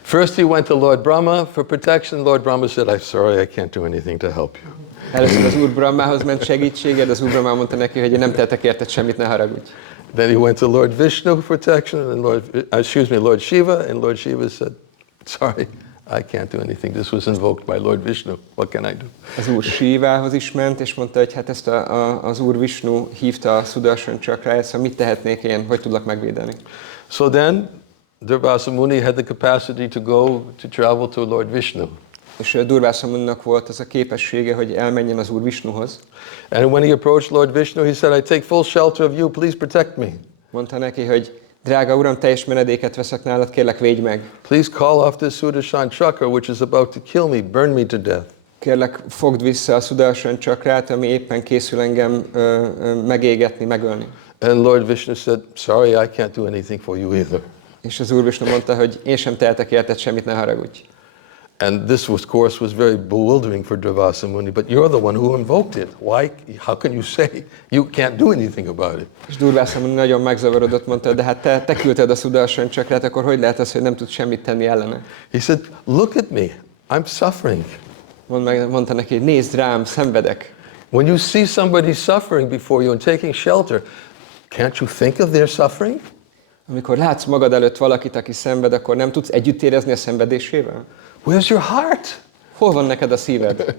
First he went to Lord Brahma for protection. Lord Brahma said, I'm sorry, I can't do anything to help you. Először az Úr Brahmához ment segítséged, az Úr Brahma mondta neki, hogy én nem tettek érted semmit, ne haragudj. Then he went to Lord Vishnu for protection, and Lord Shiva, and Lord Shiva said, sorry, I can't do anything. This was invoked by Lord Vishnu. What can I do? Az Úr Shivához is ment, és mondta, hogy hát ezt az Úr Vishnu hívta a Sudarshan csakráját, szóval mit tehetnék én, hogy tudlak megvédeni? So then Durvasa Muni had the capacity to travel to Lord Vishnu. És Durvasa Muninak volt az a képessége, hogy elmenjen az Úr Vishnuhoz. And when he approached Lord Vishnu, he said, I take full shelter of you, please protect me. Mondta neki, hogy drága Uram, teljes menedéket veszek nálad, kérlek védj meg. Please call off this Sudarshan chakra, which is about to kill me, burn me to death. kérlek, fogd vissza a Sudarshan csakrát, ami éppen készül engem megégetni, megölni. And Lord Vishnu said, sorry, I can't do anything for you either. És az Úr Vishnu mondta, hogy én sem tehetek érted semmit, ne haragudj. And this, of course, was very bewildering for Durvasa Muni, but you're the one who invoked it. Why? How can you say you can't do anything about it? És Durvasa Muni nagyon megzavarodott, mondta, de hát te küldted a Sudarshan csakrát, akkor hogy lehet az, hogy nem tudsz semmit tenni ellene? He said, look at me, I'm suffering. Mondta neki, nézd rám, szenvedek. When you see somebody suffering before you and taking shelter, can't you think of their suffering? Amikor látsz magad előtt valakit, aki szenved, akkor nem tudsz együtt érezni a szenvedésével? Where's your heart? Hol van neked a szíved?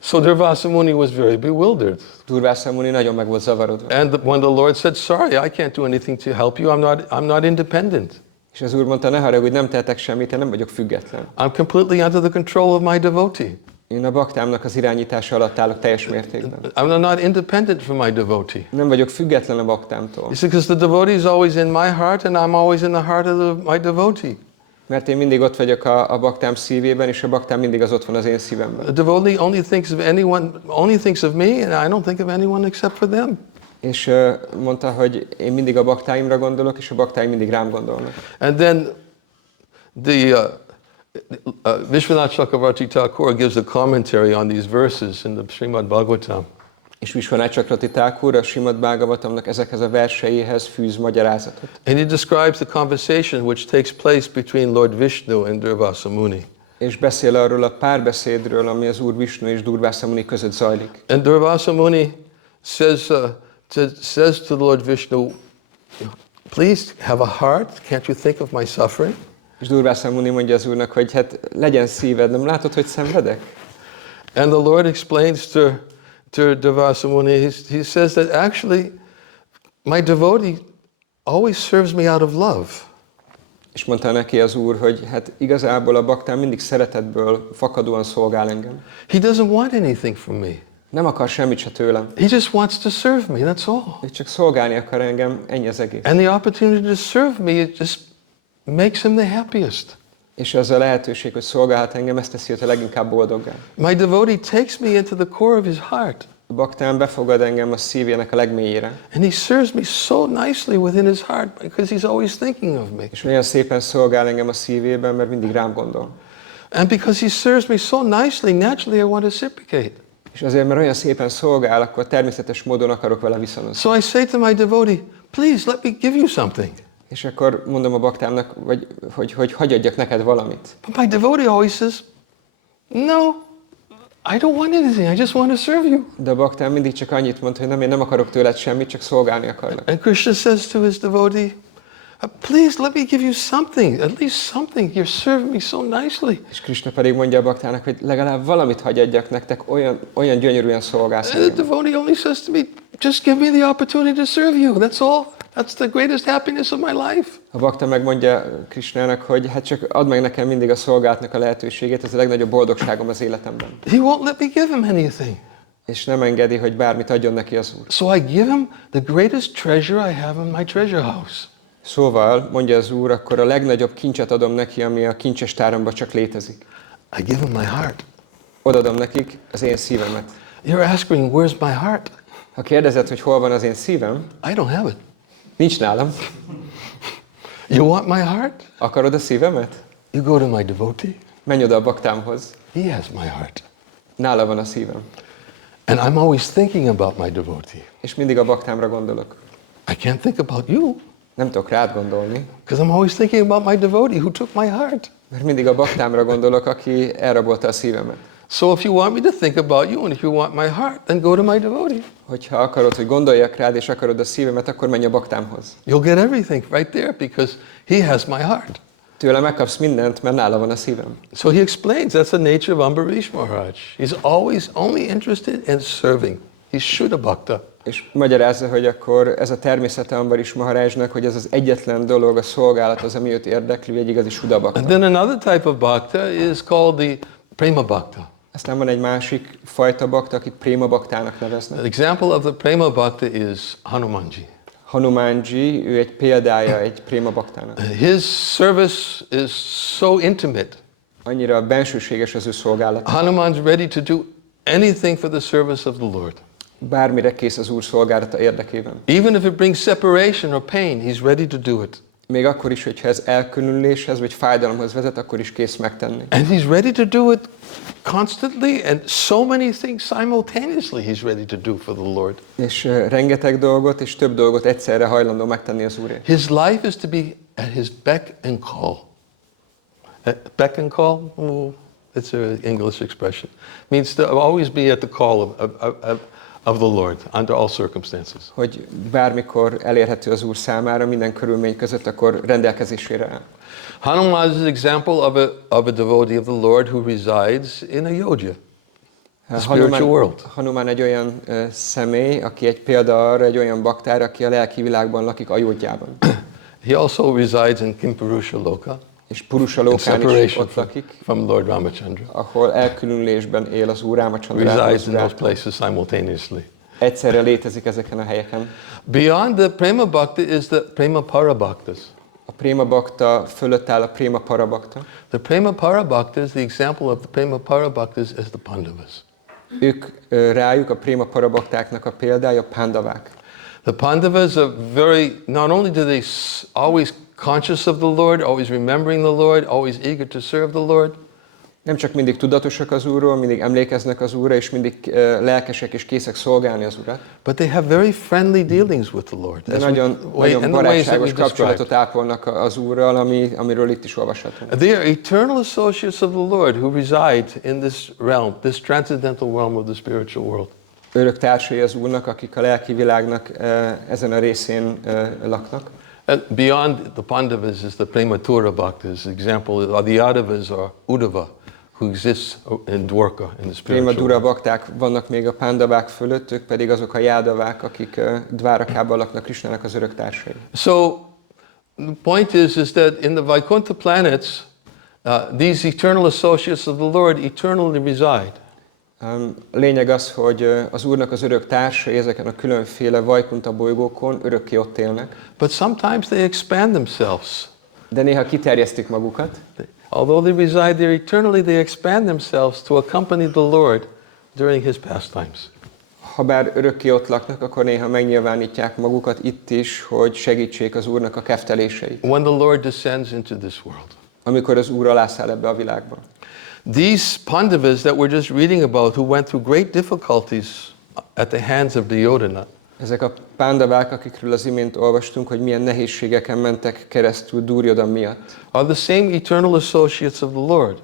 So Durvasa Muni was very bewildered. Durvasa Muni nagyon meg volt zavarodva. And when the Lord said, sorry, I can't do anything to help you, I'm not independent. És az Úr mondta, ne haragudj, nem tehetek semmit, én nem vagyok független. I'm completely under the control of my devotee. Én a baktámnak az irányítása alatt állok teljes mértékben. I'm not independent from my devotee. Nem vagyok független a baktámtól. You see, because the devotee is always in my heart and I'm always in the heart of my devotee. Mert én mindig ott vagyok a baktám szívében, és a baktám mindig az ott van az én szívemben. The devotee only thinks of me and I don't think of anyone except for them. És mondta, hogy én mindig a baktáimra gondolok, és a baktáim mindig rám gondolnak. And then Vishwanath Chakravarti Thakur gives a commentary on these verses in the Srimad Bhagavatam. És Vishwanath Chakravarti Thakur a Srimad Bhagavatamnak ezekhez a verseihez fűz magyarázatot. And he describes the conversation which takes place between Lord Vishnu and Durvasa Muni. És beszél arról a párbeszédről, ami az Úr Vishnu és Durvasa Muni között zajlik. And Durvasa Muni says to Lord Vishnu, please have a heart, can't you think of my suffering? És Durvasa Muni mondja az Úrnak, hogy hát legyen szíved, nem látod, hogy szenvedek? And the Lord explains to Durvasa Muni, he says that actually my devotee always serves me out of love. És mondta neki az Úr, hogy hát igazából a baktám mindig szeretetből fakadóan szolgál engem. He doesn't want anything from me. Nem akar semmit se tőlem. He just wants to serve me, that's all. Ő csak szolgálni akar engem, ennyi az egész. And the opportunity to serve me, it just makes him the happiest. És az a lehetőség, hogy szolgálhat engem, ezt teszi őt a leginkább boldoggá. My devotee takes me into the core of his heart. A baktám befogad engem a szívének a legmélyére. And he serves me so nicely within his heart because he's always thinking of me. És olyan szépen szolgál engem a szívében, mert mindig rám gondol. And because he serves me so nicely, naturally I want to reciprocate. És azért, mert olyan szépen szolgál, akkor természetes módon akarok vele viszonozni. So I say to my devotee, please let me give you something. És akkor mondom a baktámnak, hogy hagyj adjak neked valamit. But my devotee always says, no, I don't want anything, I just want to serve you. De a baktám mindig csak annyit mond, hogy én nem akarok tőled semmit, csak szolgálni akarnak. And Krishna says to his devotee, please let me give you something, at least something. You're serving me so nicely. És Krishna pedig mondja a baktának, hogy legalább valamit hagyj adjak nektek, olyan gyönyörűen szolgálsz And the engem. devotee only says to me, just give me the opportunity to serve you, that's all. That's the greatest happiness of my life. A bakta megmondja Krishnának, hogy hát csak add meg nekem mindig a szolgálatnak a lehetőségét, ez a legnagyobb boldogságom az életemben. He won't let me give him anything. És nem engedi, hogy bármit adjon neki az Úr. So I give him the greatest treasure I have in my treasure house. Szóval, mondja az Úr, akkor a legnagyobb kincset adom neki, ami a kincses táromban csak létezik. I give him my heart. Odadom nekik az én szívemet. You're asking, where's my heart? Ha kérdezed, hogy hol van az én szívem, I don't have it. nincs nálam. You want my heart? Akarod a szívemet? You go to my devotee. Menj oda a baktámhoz. He has my heart. Nála van a szívem. And I'm always thinking about my devotee. És mindig a baktámra gondolok. I can't think about you Nem tudok rád gondolni, because I'm always thinking about my devotee who took my heart. mert mindig a baktámra gondolok, aki elrabolta a szívemet. So if you want me to think about you and if you want my heart, then go to my devotee. Hogyha akarod, hogy gondoljak rád, és akarod a szívemet, akkor menj a baktámhoz. You'll get everything right there because he has my heart. Tőle megkapsz mindent, mert nála van a szívem. So he explains that's the nature of Ambarish Maharaj. He's always only interested in serving. He's Shuddha Bhakta. És magyarázza, hogy akkor ez a természete Ambarish Maharajnak, hogy ez az egyetlen dolog, a szolgálat az, ami őt érdekli, egy igazi Shuddha Bhakta. And then another type of bhakta is called the Prema Bhakta. Aztán van egy másik fajta bakta, akit Préma baktának neveznek. An example of the Prema Bhakta is Hanumanji. Hanumanji, ő egy példája egy Préma baktának. His service is so intimate Annyira bensőséges az ő szolgálata. Hanuman's ready to do anything for the service of the Lord. Bármire kész az Úr szolgálata érdekében. Even if it brings separation or pain, he's ready to do it. Még akkor is, hogyha ez elkülönüléshez vagy fájdalomhoz vezet, akkor is kész megtenni. And he's ready to do it constantly and so many things simultaneously he's ready to do for the Lord. És rengeteg dolgot és több dolgot egyszerre hajlandó megtenni az Úrért. His life is to be at his beck and call. Beck and call? Oh, it's an English expression. Means to always be at the call of the Lord under all circumstances. Hogy bármikor elérhető az Úr számára, minden körülmény között, akkor rendelkezésére áll. Hanuman is an example of a devotee of the Lord who resides in a yoga, the spiritual world. Hanuman egy olyan személy, aki egy példa arra, egy olyan baktár, aki a lelki világban lakik, Ayodhyában. He also resides in Kimpurusha Loka, És Purusha in Lokán is ott separation lakik, from Lord Ramachandra. ahol elkülönülésben él az Úr Rámachandrával. Resides in those places simultaneously. Egyszerre létezik ezeken a helyeken. Beyond the Prema Bhakta is the Prema Parabhaktas. A Préma Bhakta fölött áll a Préma Parabhakta. The Prema Parabhaktas, the example of the Prema Parabhaktas is the Pandavas. Ők rájuk a Préma Parabhaktáknak a példája Pándavák. The Pandavas are very, not only do they always conscious of the Lord, always remembering the Lord, always eager to serve the Lord, Nem csak mindig tudatosak az Úrról, mindig emlékeznek az Úrra, és mindig lelkesek és készek szolgálni az Urat. but they have very friendly dealings with the Lord. De As nagyon and the ways that barátságos we kapcsolatot described. ápolnak az Úrral, amiről itt is olvashatunk. They are eternal associates of the Lord who reside in this realm, this transcendental realm of the spiritual world. Örök társai az Úrnak, akik a lelki világnak ezen a részén laknak. And beyond the Pandavas is the Prematura Bhaktas. Example, the Yadavas or Uddhava, who exists in Dwarka, in the spiritual Préma Dura world. bakták vannak még a Pándavák fölött, ők pedig azok a Jádavák, akik Dvárakában laknak, Krisnának az örök társai. So the point is that in the Vaikuntha planets, these eternal associates of the Lord eternally reside. Lényeg az, hogy az Úrnak az örök társai ezeken a különféle Vajkunta bolygókon örökké ott élnek. But sometimes they expand themselves. De néha kiterjesztik magukat. Although they reside there eternally, they expand themselves to accompany the Lord during his pastimes. Ha bár örökké ott laknak, akkor néha megnyilvánítják magukat itt is, hogy segítsék az Úrnak a kefteléseit. When the Lord descends into this world. Amikor az Úr alászáll ebbe a világba. These Pandavas that we're just reading about, who went through great difficulties at the hands of Duryodhana, Ezek a Pándavák, akikről az imént olvastunk, hogy milyen nehézségeken mentek keresztül Duryodhana miatt. are the same eternal associates of the Lord.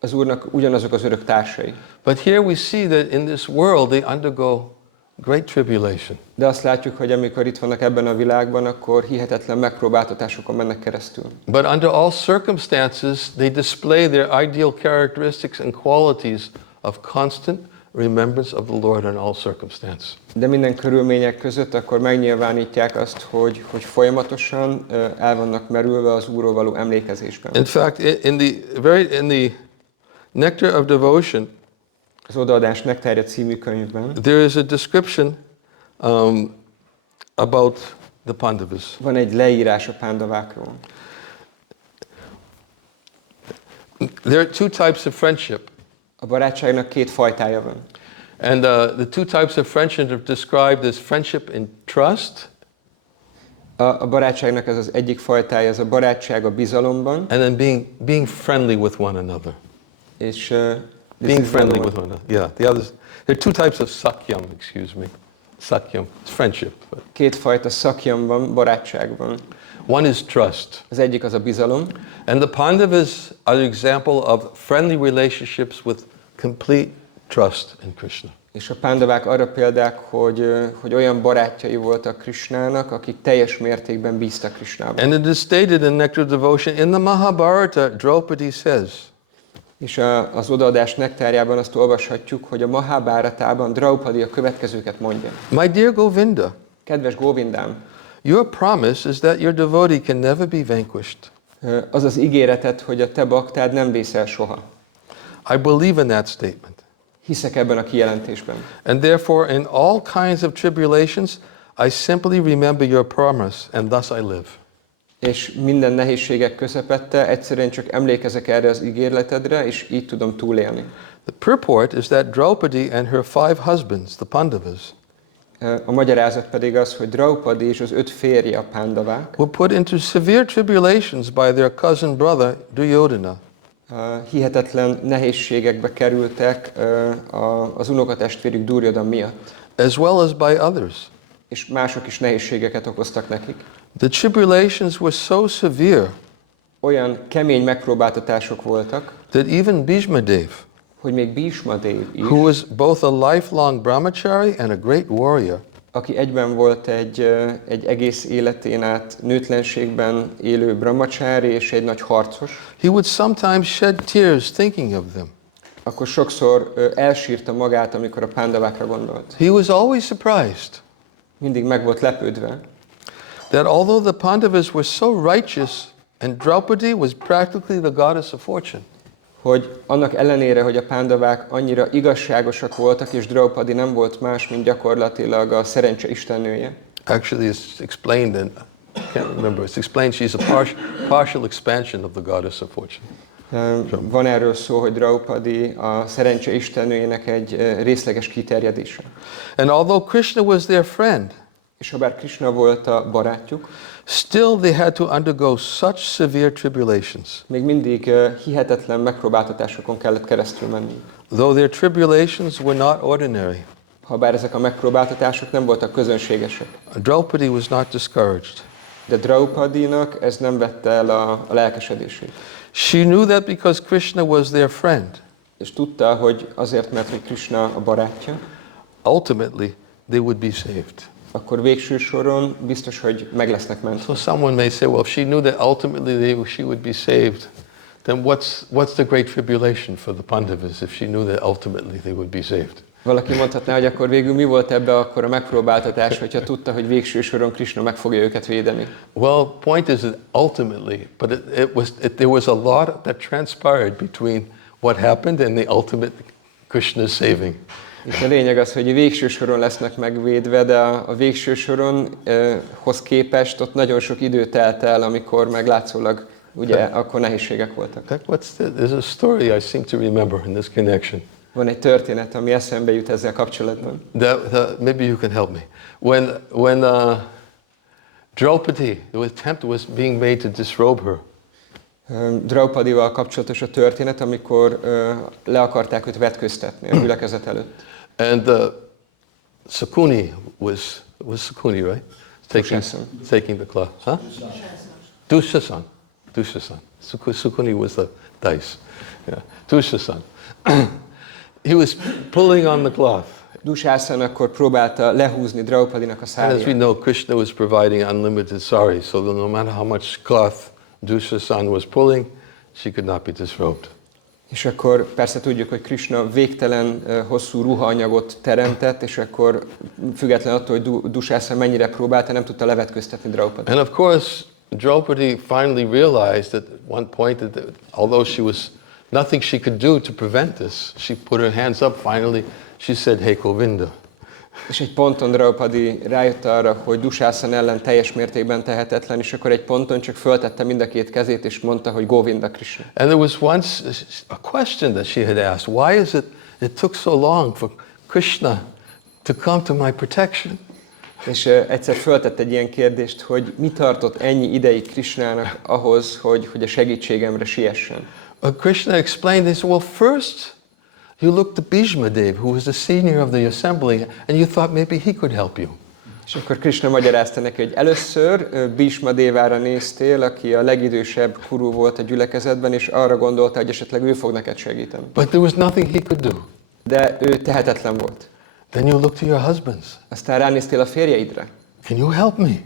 Az Úrnak ugyanazok az örök társai. But here we see that in this world they undergo great tribulation. De azt látjuk, hogy amikor itt vannak ebben a világban, akkor hihetetlen megpróbáltatásokon mennek keresztül. But under all circumstances, they display their ideal characteristics and qualities of constant remembrance of the Lord in all circumstances. De minden körülmények között akkor megnyilvánítják azt, hogy folyamatosan el vannak merülve az Úrról való emlékezésben. In fact, in the Nectar of Devotion, Az Odaadás nektárja című könyvben there is a description about the Pandavas. van egy leírás a Pándavákról. There are two types of friendship. A barátságnak két fajtája van. And the two types of friendship are described as friendship in trust A barátságnak ez az egyik fajtája, ez a barátság a bizalomban, and then being friendly with one another. és Being friendly with one another. Yeah, the others. There are two types of sakyam, excuse me. Sakyam, it's friendship. But két fajta szakyam van, barátság van. one is trust. Az egyik az a bizalom, And the Pandavas are an example of friendly relationships with complete trust in Krishna. és a Pándavák arra példák, hogy olyan barátjai voltak Krishnának, akik teljes mértékben bíztak Krishnában. And it is stated in Nectar of Devotion, in the Mahábhárata, Draupadi says, És az Odaadás nektárjában azt olvashatjuk, hogy a Mahábháratában Draupadi a következőket mondja. My dear Govinda, Kedves Govindám, your promise is that your devotee can never be vanquished. az az ígéreted, hogy a te baktád nem vészel soha. I believe in that statement. Hiszek ebben a kijelentésben. And therefore, in all kinds of tribulations, I simply remember your promise, and thus I live. És minden nehézségek közepette egyszerűen csak emlékezek erre az ígéretedre, és így tudom túlélni. The purport is that Draupadi and her 5 husbands, the Pandavas, A magyarázat pedig az, hogy Draupadi és az 5 férje, a Pándavák, were put into severe tribulations by their cousin brother Duryodhana. hihetetlen nehézségekbe kerültek az unokatestvérük Duryodhan miatt, as well as by others. és mások is nehézségeket okoztak nekik. The tribulations were so severe Olyan kemény megpróbáltatások voltak, that even Bhishmadev, hogy még Bhishma Dev is, who was both a lifelong brahmachari and a great warrior, aki egyben volt egy egész életén át nőtlenségben élő brahmacsári és egy nagy harcos, he would sometimes shed tears thinking of them. akkor sokszor elsírta magát, amikor a pándavákra gondolt. He was always surprised Mindig meg volt lepődve, that although the Pandavas were so righteous and Draupadi was practically the goddess of fortune, hogy annak ellenére, hogy a pándavák annyira igazságosak voltak, és Draupadi nem volt más, mint gyakorlatilag a szerencse istennője. actually it's explained, and I can't remember, it's explained she's a partial expansion of the goddess of fortune. Van erről szó, hogy Draupadi a szerencse istennőjének egy részleges kiterjedése. And although Krishna was their friend, És habár Krishna volt a barátjuk, still they had to undergo such severe tribulations. még mindig hihetetlen megpróbáltatásokon kellett keresztül menni. Though their tribulations were not ordinary, Habár ezek a megpróbáltatások nem voltak közönségesek. Draupadi was not discouraged. De Draupadinak ez nem vette el a lelkesedését. She knew that because Krishna was their friend, És tudta, hogy azért, mert hogy Krishna a barátja, ultimately they would be saved. akkor végső soron biztos, hogy meg lesznek mentve. So someone may say, well, if she knew that ultimately she would be saved, then what's the great tribulation for the Pandavas if she knew that ultimately they would be saved? Valaki mondhatná, hogy akkor végül mi volt ebbe akkor a megpróbáltatás, hogyha tudta, hogy végső soron Krishna meg fogja őket védeni. Well, point is that ultimately, but there was a lot that transpired between what happened and the ultimate Krishna's saving. És a lényeg az, hogy végső soron lesznek megvédve, de a végső soronhoz képest ott nagyon sok idő telt el, amikor meg látszólag ugye akkor nehézségek voltak. There's a story I seem to remember in this connection. Van egy történet, ami eszembe jut ezzel kapcsolatban. Maybe you can help me. When Draupadi, the attempt was being made to disrobe her. Draupadival kapcsolatos a történet, amikor le akarták őt vetköztetni a gyülekezet előtt. And Sakuni was Sakuni, right? Taking the cloth. Huh? Dushasan. Sakuni was the dice. Yeah. Dushasan. He was pulling on the cloth. Dusászan akkor próbálta lehúzni Draupadinak a And as we száját. know, Krishna was providing unlimited sari, so that no matter how much cloth Dushasan was pulling, she could not be disrobed. És akkor persze tudjuk, hogy Krishna végtelen hosszú ruhaanyagot teremtett, és akkor független attól, hogy Dusászan mennyire próbálta, nem tudta levetköztetni Draupadit. And of course, Draupadi finally realized at one point that although she was nothing she could do to prevent this, she put her hands up finally, she said, "Hey Govinda." És egy ponton Draupadi rájött arra, hogy Dusászan ellen teljes mértékben tehetetlen, és akkor egy ponton csak föltette mind a két kezét, és mondta, hogy Govinda Krishna. And there was once a question that she had asked, why is it took so long for Krishna to come to my protection? És egyszer föltett egy ilyen kérdést, hogy mi tartott ennyi ideig Krishnának ahhoz, hogy a segítségemre siessen. Krishna explained this, well, first you looked to Bhishmadev, who was the senior of the assembly, and you thought maybe he could help you. És akkor Krishna magyarázta neki, hogy először Bhishma Devára néztél, aki a legidősebb kurú volt a gyülekezetben, és arra gondolta, hogy esetleg ő fog neked segíteni. But there was nothing he could do. De ő tehetetlen volt. Then you looked to your husbands. Aztán ránéztél a férjeidre, Can you help me?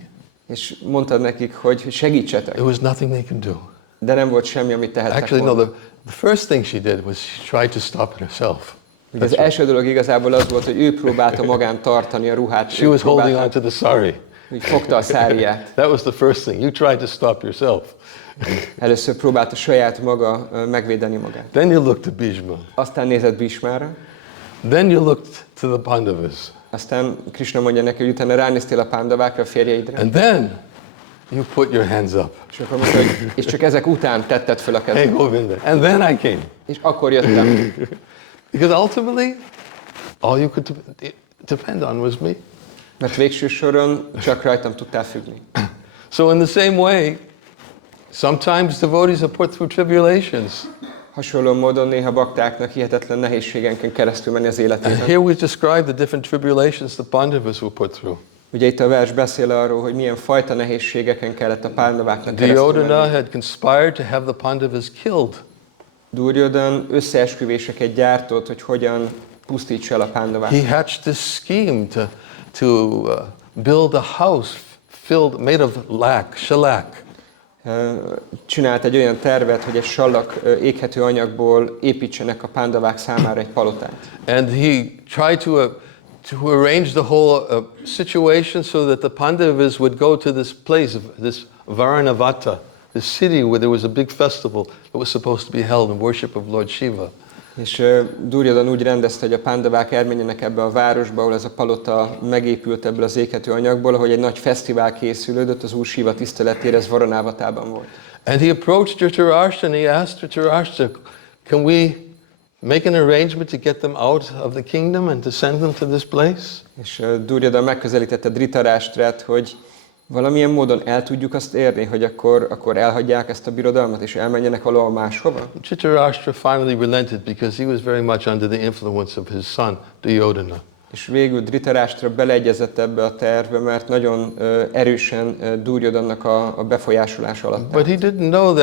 és mondtad nekik, hogy segítsetek. There was nothing they could do. De nem volt semmi, amit tehettek Actually, no, volna. the first thing she did was she tried to stop it herself. Ugye az első dolog igazából az volt, hogy ő próbálta magán tartani a ruhát. She was holding on to the sari. Úgy fogta a száriát. That was the first thing. You tried to stop yourself. Először próbálta saját maga megvédeni magát. Then you looked to Bhishma. Aztán nézett Bhishmára. Then you looked to the Pandavas. Aztán Krishna mondja neki, hogy utána ránéztél a pándavákra, a férjeidre. And then you put your hands up. És akkor mondta, hogy és csak ezek után tetted föl a Hey, kezed. Govinda. And then I came. És akkor jöttem. Because ultimately, all you could depend on was me. Mert végső soron csak rajtam tudtál függni. So in the same way, sometimes devotees are put through tribulations. Hasonló módon néha baktáknak hihetetlen nehézségenken keresztül menni az And életében. here we describe the different tribulations the Pandavas were put through. Ugye itt a vers beszél arról, hogy milyen fajta nehézségeken kellett a Pándaváknak keresztül Duryodhana menni. had conspired to have the Pandavas killed. Duryodhan összeesküvéseket gyártott, hogy hogyan pusztítsa el a Pándavákat. He hatched this scheme to build a house made of shellac. Csinált egy olyan tervet, hogy egy sallak éghető anyagból építsenek a Pándavák számára egy palotát. And he tried to arrange the whole situation so that the Pandavas would go to this place, this Varanavata, this city where there was a big festival that was supposed to be held in worship of Lord Shiva. És Duryodhan úgy rendezte, hogy a Pándavák elmenjenek ebbe a városba, ahol ez a palota megépült ebből az éghető anyagból, hogy egy nagy fesztivál készülődött az Úr Shiva tiszteletére, ez Varanavatában volt. And he approached Dhritarashtra and he asked Dhritarashtra, can we make an arrangement to get them out of the kingdom and to send them to this place? És Duryodhan megközelítette Dhritarashtrát, hogy valamilyen módon el tudjuk azt érni, hogy akkor elhagyják ezt a birodalmat, és elmenjenek valahol máshova? Dhritarashtra finally relented because he was very much under the influence of his son, Duryodhana. És végül Dhritarashtra beleegyezett ebbe a tervbe, mert nagyon erősen Duryodhannak a befolyásolása alatt But he állt. didn't know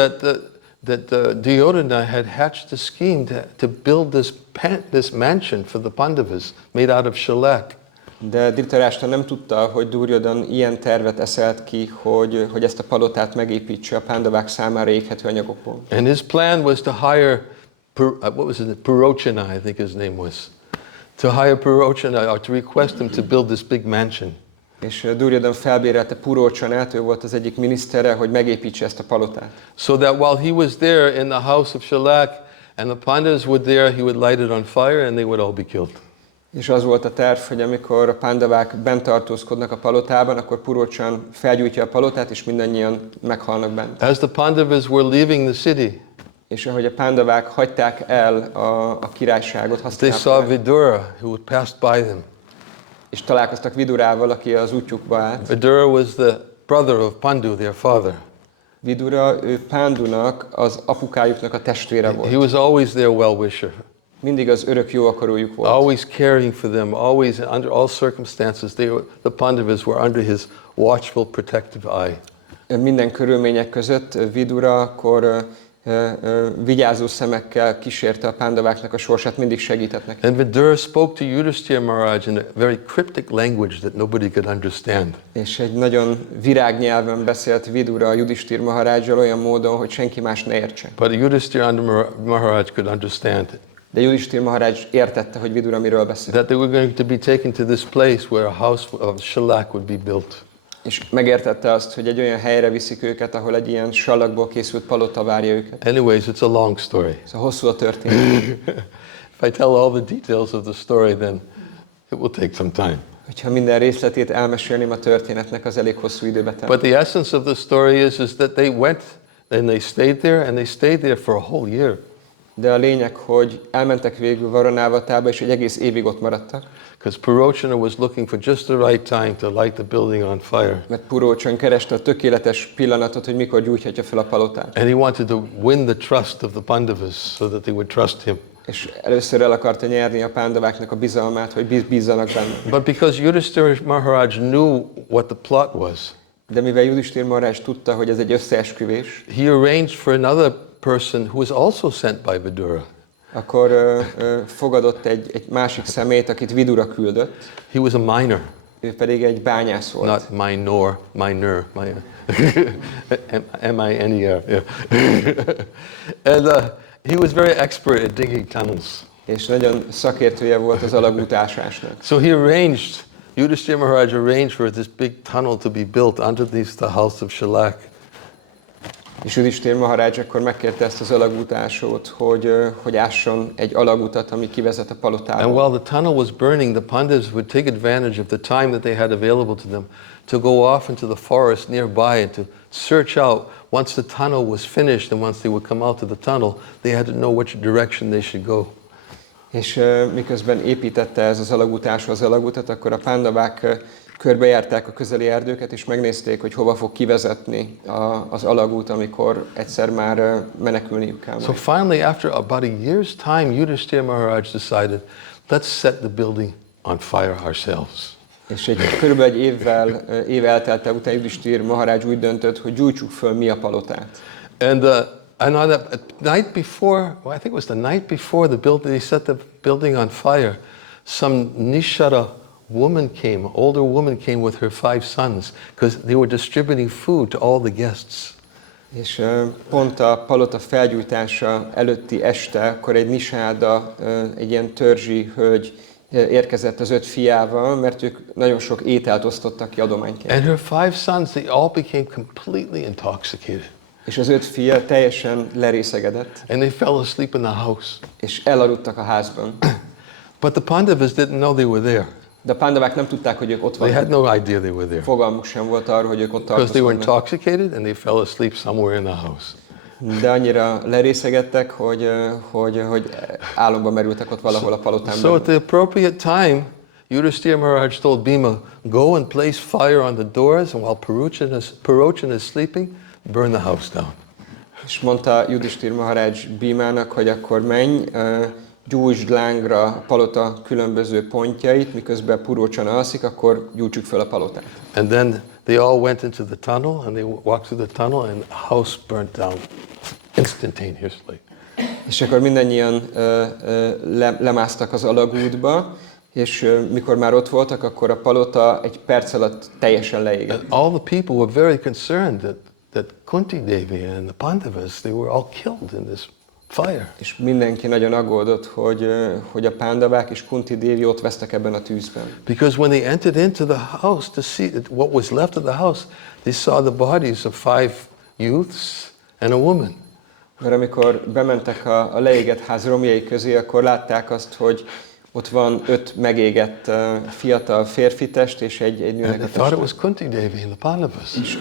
that Duryodhana had hatched a scheme to build this mansion for the Pandavas made out of shellac. De Dhritarashtra nem tudta, hogy Duryodhan ilyen tervet eszelt ki, hogy ezt a palotát megépítse a Pándavák számára éghető anyagokból. And his plan was to hire, Purochana, I think his name was, to hire Purochana or to request him to build this big mansion. És Duryodhan felbérelte Purocsanát, ő volt az egyik minisztere, hogy megépítse ezt a palotát. So that while he was there in the house of shellac and the Pandavas were there, he would light it on fire and they would all be killed. És az volt a terv, hogy amikor a Pándavák bent tartózkodnak a palotában, akkor Purocsan felgyújtja a palotát, és mindannyian meghalnak bent. As the Pandavas were leaving the city, És ahogy a Pándavák hagyták el a királyságot, they saw használták, Vidura, who had passed by them. és találkoztak Vidurával, aki az útjukba állt. Vidura was the brother of Pandu, their father. Vidura, ő Pándunak, az apukájuknak a testvére volt. He was always their well-wisher, Mindig az örök jó akarójuk volt. always caring for them, always under all circumstances. The Pandavas were under his watchful, protective eye. Minden körülmények között Vidura akkor vigyázó szemekkel kísérte a Pándaváknak a sorsát, mindig segített neki. And Vidura spoke to Yudhishthira Maharaj in a very cryptic language that nobody could understand. És egy nagyon virágnyelven beszélt Vidura a Yudhishthira Maharajjal olyan módon, hogy senki más ne értse. But Yudhishthira Maharaj could understand De Yudhishthira Maharaj értette, hogy Vidura miről beszél. that they were going to be taken to this place where a house of shellac would be built. És megértette azt, hogy egy olyan helyre viszik őket, ahol egy ilyen sallagból készült palota várja őket. Anyways, it's a long story. Szóval hosszú a történet. If I tell all the details of the story, then it will take some time. Hogyha minden részletét elmesélném a történetnek, az elég hosszú időbe telt. But the essence of the story is that they went and they stayed there, and they stayed there for a whole year. De a lényeg, hogy elmentek végül Varanavatába, és egy egész évig ott maradtak. Because Purochana was looking for just the right time to light the building on fire. Mert Purocsan kereste a tökéletes pillanatot, hogy mikor gyújthatja fel a palotát. And he wanted to win the trust of the Pandavas so that they would trust him. És először el akarta nyerni a Pándaváknak a bizalmát, hogy bízzanak benne. But because Yudhishthira Maharaj knew what the plot was, De mivel Yudhishthira Maharaj tudta, hogy ez egy összeesküvés, he arranged for another person who was also sent by Vidura. akkor fogadott egy másik szemét, akit Vidura küldött. He was a miner, Ő pedig egy bányász volt. not minor, M-I-N-E-R. Yeah. And he was very expert at digging tunnels. És nagyon szakértője volt az alagútásásnak. So he arranged, Yudhishthira Maharaj arranged for this big tunnel to be built underneath the house of shellac. És Yudhishthira Maharaj akkor megkérte ezt az alagútásót, hogy ásson egy alagutat, ami kivezet a And palotába. while the tunnel was burning, the Pandavas would take advantage of the time that they had available to them to go off into the forest nearby and to search out. Once the tunnel was finished and once they would come out of the tunnel, they had to know which direction they should go. És miközben építette ez az alagútásó az alagutat, akkor a pándavák körbejárták a közeli erdőket, és megnézték, hogy hova fog kivezetni az alagút, amikor egyszer már menekülniük kell. So finally, after about a year's time, Yudhishthira Maharaj decided, let's set the building on fire ourselves. És körülbelül egy év eltelte után Yudhishthira Maharaj úgy döntött, hogy gyújtsuk föl mi a palotát. And on the night before, well, I think it was the night before the building, they set the building on fire. Some Nishara woman came, older woman came with her 5 sons, because they were distributing food to all the guests. És pont a palota felgyújtása előtti este, akkor egy nisáda, egy ilyen törzsi hölgy érkezett az 5 fiával, mert ők nagyon sok ételt osztottak ki adományként. And her 5 sons, they all became completely intoxicated. És az 5 fia teljesen lerészegedett, And they fell asleep in the house. és elaludtak a házban. But the Pandavas didn't know they were there. De a pándavák nem tudták, hogy ők ott They had vannak. no idea they were there. Fogalmuk sem volt arról, hogy ők ott Because they were tartózkodnak. intoxicated and they fell asleep somewhere in the house. De annyira lerészegedtek, hogy álomba merültek ott valahol a palotán So belül. at the appropriate time, Yudhishthira Maharaj told Bhima, go and place fire on the doors, and while Parochan is sleeping, burn the house down. És mondta Yudhishthira Maharaj Bhímának, hogy akkor menj, gyújtsd lángra a palota különböző pontjait, miközben Purócsan alszik, akkor gyújtsuk fel a palotát. And then they all went into the tunnel, and they walked through the tunnel, and the house burnt down instantaneously. És akkor mindannyian lemásztak az alagútba, és mikor már ott voltak, akkor a palota egy perc alatt teljesen leégett. And all the people were very concerned that Kunti Devi and the Pandavas, they were all killed in this fire. És mindenki nagyon aggódott, hogy a pándavák és Kunti Dévi ott vesztek ebben a tűzben. Because when they entered into the house to see what was left of the house, they saw the bodies of 5 youths and a woman. Mert amikor bementek a leégett ház romjai közé, akkor látták azt, hogy ott van 5 megégett fiatal férfitest és egy And nőnek they a thought it teste. was Kunti Devi and the Pandavas. És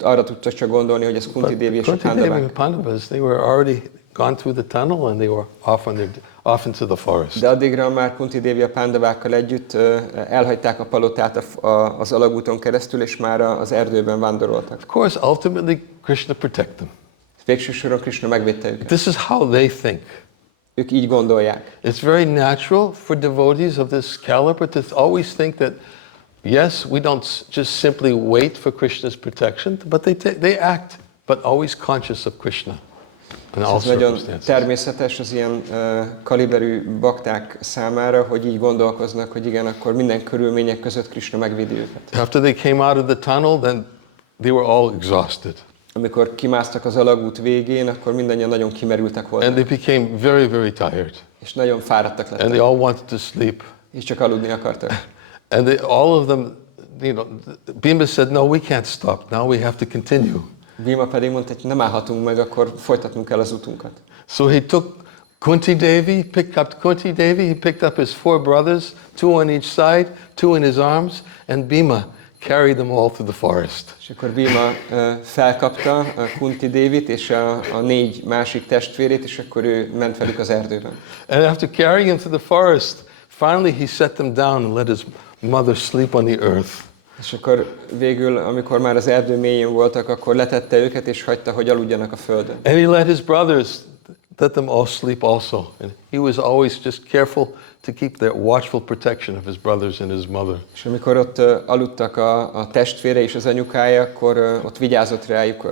arra tudtak csak gondolni, hogy ez Kunti Dévi és a Kunti Devi and pándavák. the Pandavas, they were already gone through the tunnel and they were off into the forest. De addigra már Kunti Dévi a pándavákkal együtt elhagyták a palotát az alagúton keresztül, és már az erdőben vándoroltak. Of course, ultimately, Krishna protected them. Végső soron Krishna megvédte őket. This is how they think. Ők így gondolják. It's very natural for devotees of this caliber to always think that, yes, we don't just simply wait for Krishna's protection, but they act, but always conscious of Krishna in all Ez nagyon circumstances. természetes az ilyen kaliberű bakták számára, hogy így gondolkoznak, hogy igen, akkor minden körülmények között Krishna megvédi őket. After they came out of the tunnel, then they were all exhausted. Amikor kimásztak az alagút végén, akkor mindannyian nagyon kimerültek And voltak, they became very, very tired. és nagyon fáradtak And they lettek, all wanted to sleep. és csak aludni akartak. And all of them, Bhima said, no, we can't stop. Now we have to continue. Bhima pedig mondta, hogy nem állhatunk meg, akkor folytatnunk kell az utunkat. So he took Kunti Devi, picked up Kunti Devi, he picked up his 4 brothers, 2 on each side, 2 in his arms, and Bhima carried them all through the forest. És akkor Bhima felkapta a Kunti Dévit és a 4 másik testvérét, és akkor ő ment velük az erdőben. And after carrying them through the forest, finally he set them down and let his mother sleep on the earth. És akkor végül, amikor már az erdő mélyén voltak, akkor letette őket, és hagyta, hogy aludjanak a földön. And he let his brothers, let them all sleep also. And he was always just careful to keep the watchful protection of his brothers and his mother. És amikor ott aludtak a testvére és az anyukája, akkor ott vigyázott rájuk,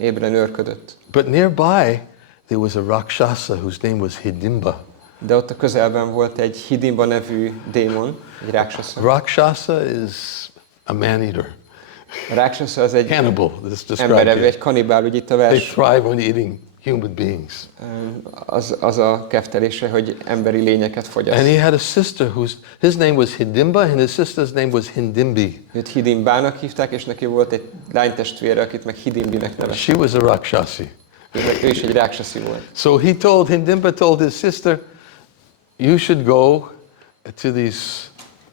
ébren őrködött. But nearby, there was a Rakshasa whose name was Hidimba. De ott a közelben volt egy Hidimba nevű démon, egy ráksasza. Rakshasa is a man-eater. A ráksasza az egy Cannibal, this is described emberevő, here. egy kanibál, úgy itt a They vers. thrive on eating human beings. Az a keftelése, hogy emberi lényeket fogyaszt. And he had a sister his name was Hidimba and his sister's name was Hindimbi. Őt Hidimbának hívták, és neki volt egy lánytestvére, akit meg Hidimbinek neveztek. She was a Rakshasi. Ő is egy ráksasi volt. So Hindimba told his sister, you should go to these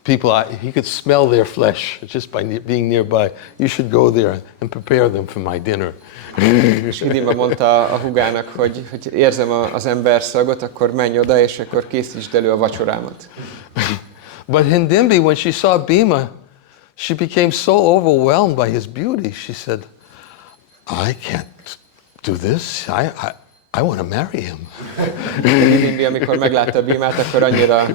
people. He could smell their flesh just by being nearby. You should go there and prepare them for my dinner. És Hidimba mondta a húgának, hogy érzem az ember szagot, akkor menj oda, és akkor készítsd elő a vacsorámat. But Hindimbi, when she saw Bhima, she became so overwhelmed by his beauty. She said, I can't do this. I want to marry him. Hidimbi, amikor meglátta Bhimát, akkor annyira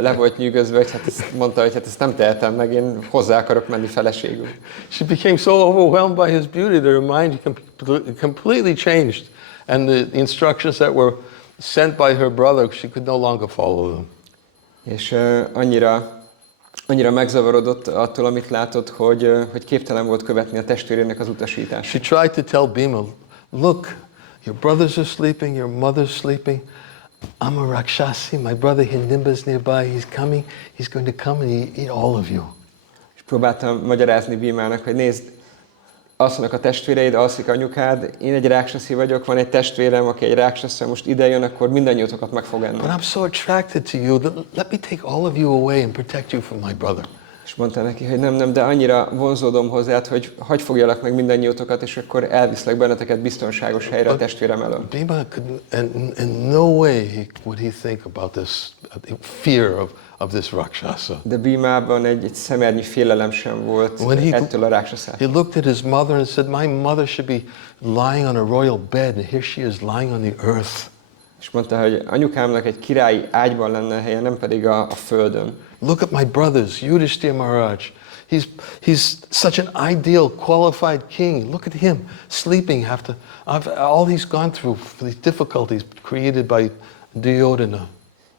le volt nyűgözve, hogy mondta, hogy ezt nem tehetem meg, én hozzá akarok menni feleségül. She became so overwhelmed by his beauty that her mind completely changed. And the instructions that were sent by her brother, she could no longer follow them. És annyira megzavarodott attól, amit látott, hogy képtelen volt követni a testvérének az utasítását. She tried to tell Bhima, look, your brothers are sleeping, your mother's sleeping. I'm a Rakshasi, my brother Hindimba's nearby, he's coming, he's going to come and eat all of you. És próbáltam magyarázni Bhimának, hogy nézd, alszanak a testvéreid, alszik anyukád, én egy ráksasi vagyok, van egy testvérem, aki egy ráksasi, most ide jön, akkor mindannyiótokat meg fog enni. But I'm so attracted to you that let me take all of you away and protect you from my brother. És mondta neki, hogy nem, de annyira vonzódom hozzád, hogy hadd fogjalak meg mindannyiótokat, és akkor elviszlek benneteket biztonságos helyre a testvérem elől. Bhima in no way would he think about this fear of this Rakshasa. De Bhimában egy szemernyi félelem sem volt ettől a ráksaszától. He looked at his mother and said, my mother should be lying on a royal bed, and here she is lying on the earth. És mondta, hogy anyukámnak egy királyi ágyban lenne helye, nem pedig a földön. Look at my brothers, Yudhishthira Maharaj. He's such an ideal, qualified king. Look at him sleeping after all he's gone through, these difficulties created by Duryodhana.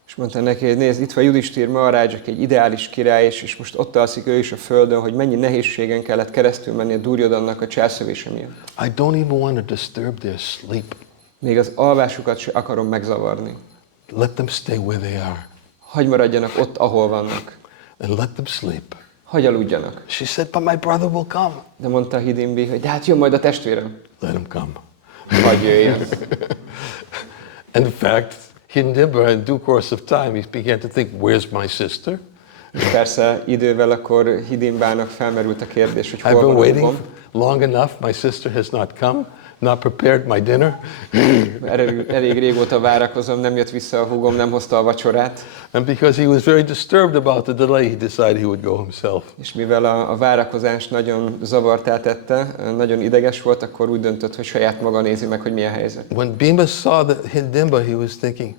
És mondta neki, hogy nézd, itt van Yudhishthira Maharaj, aki egy ideális király, és most ott alszik ő is a földön, hogy mennyi nehézségen kellett keresztül menni a Duryodhannak a cselszövése miatt. I don't even want to disturb their sleep. Még az alvásukat se akarom megzavarni. Let them stay where they are. Hagyj maradjanak ott, ahol vannak. And let them sleep. Hagyj aludjanak. She said, but my brother will come. De mondta Hidimbi, hogy de hát jön majd a testvérem. Let him come. Hagyj jöjjön. And in fact, Hindimba, in due course of time, he began to think, where's my sister? Persze idővel akkor Hidimbának felmerült a kérdés, hogy I've hol been van a waiting húgom. long enough. My sister has not come, not prepared my dinner. Elég régóta várakozom, nem jött vissza a húgom, nem hozta a vacsorát. And because he was very disturbed about the delay, he decided he would go himself. És mivel a várakozás nagyon zavartá tette, nagyon ideges volt, akkor úgy döntött, hogy saját maga nézi meg, hogy milyen helyzet. When Bhima saw that Hindimba, he was thinking,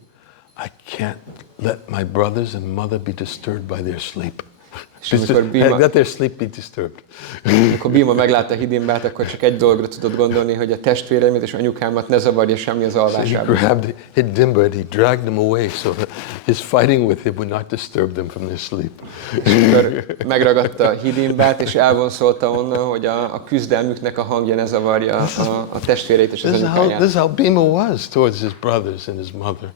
I can't let my brothers and mother be disturbed by their sleep. Let their sleep be disturbed. Amikor Bhima meglátta Hidimbát, akkor csak egy dologra tudott gondolni, hogy a testvéreimet és anyukámat ne zavarja semmi az alvásában. He grabbed Hindimba and he dragged them away so that his fighting with him would not disturb them from their sleep. És akkor megragadta Hidimbát és elvonszolta onnan, hogy a küzdelmüknek a hangja ne zavarja a testvéreit és az anyukáját. This is how Bhima was towards his brothers and his mother.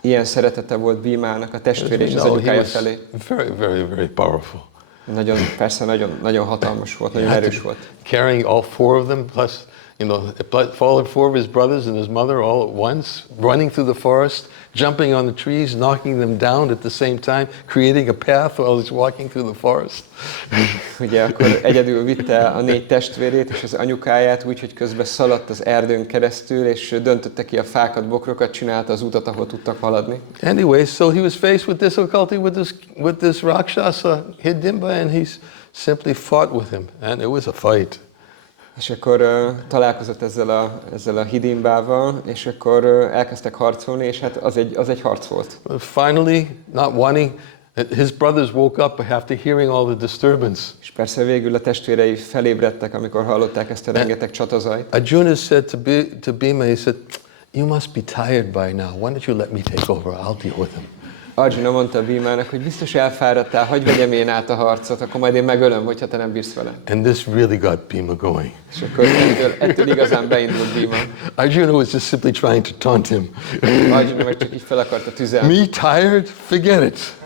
Ilyen szeretete volt Bhimának a testvére és az anyukája felé. Very, very, very powerful. Nagyon hatalmas volt, nagyon erős volt. Carrying all four of them, plus, all four of his brothers and his mother all at once, running through the forest, jumping on the trees, knocking them down at the same time, creating a path while he's walking through the forest. Ugye akkor egyedül vitte a 4 testvérét és az anyukáját, úgyhogy közben szaladt az erdőn keresztül, és döntötte ki a fákat, bokrokat, csinálta az utat, ahol tudtak haladni. Anyway, so he was faced with difficulty with this Rakshasa Hidimba, and he simply fought with him, and it was a fight. És akkor találkozott ezzel a Hidimbával, és akkor elkezdtek harcolni, és hát az egy harc volt. Finally, not wanting, his brothers woke up after hearing all the disturbance. És persze végül a testvérei felébredtek, amikor hallották ezt a rengeteg csatazajt. Arjuna said to Bhima, he said, you must be tired by now. Why don't you let me take over? I'll deal with him. Arjuna mondta Bhímának, hogy biztos elfáradtál, hagyj vegyem én át a harcot, akkor majd én megölöm, hogyha te nem bírsz vele. And this really got Bhima going. És akkor ettől igazán beindult Bhíma. Arjuna was just simply trying to taunt him. Arjuna meg csak így fel akarta tüzelni. Me tired? Forget it.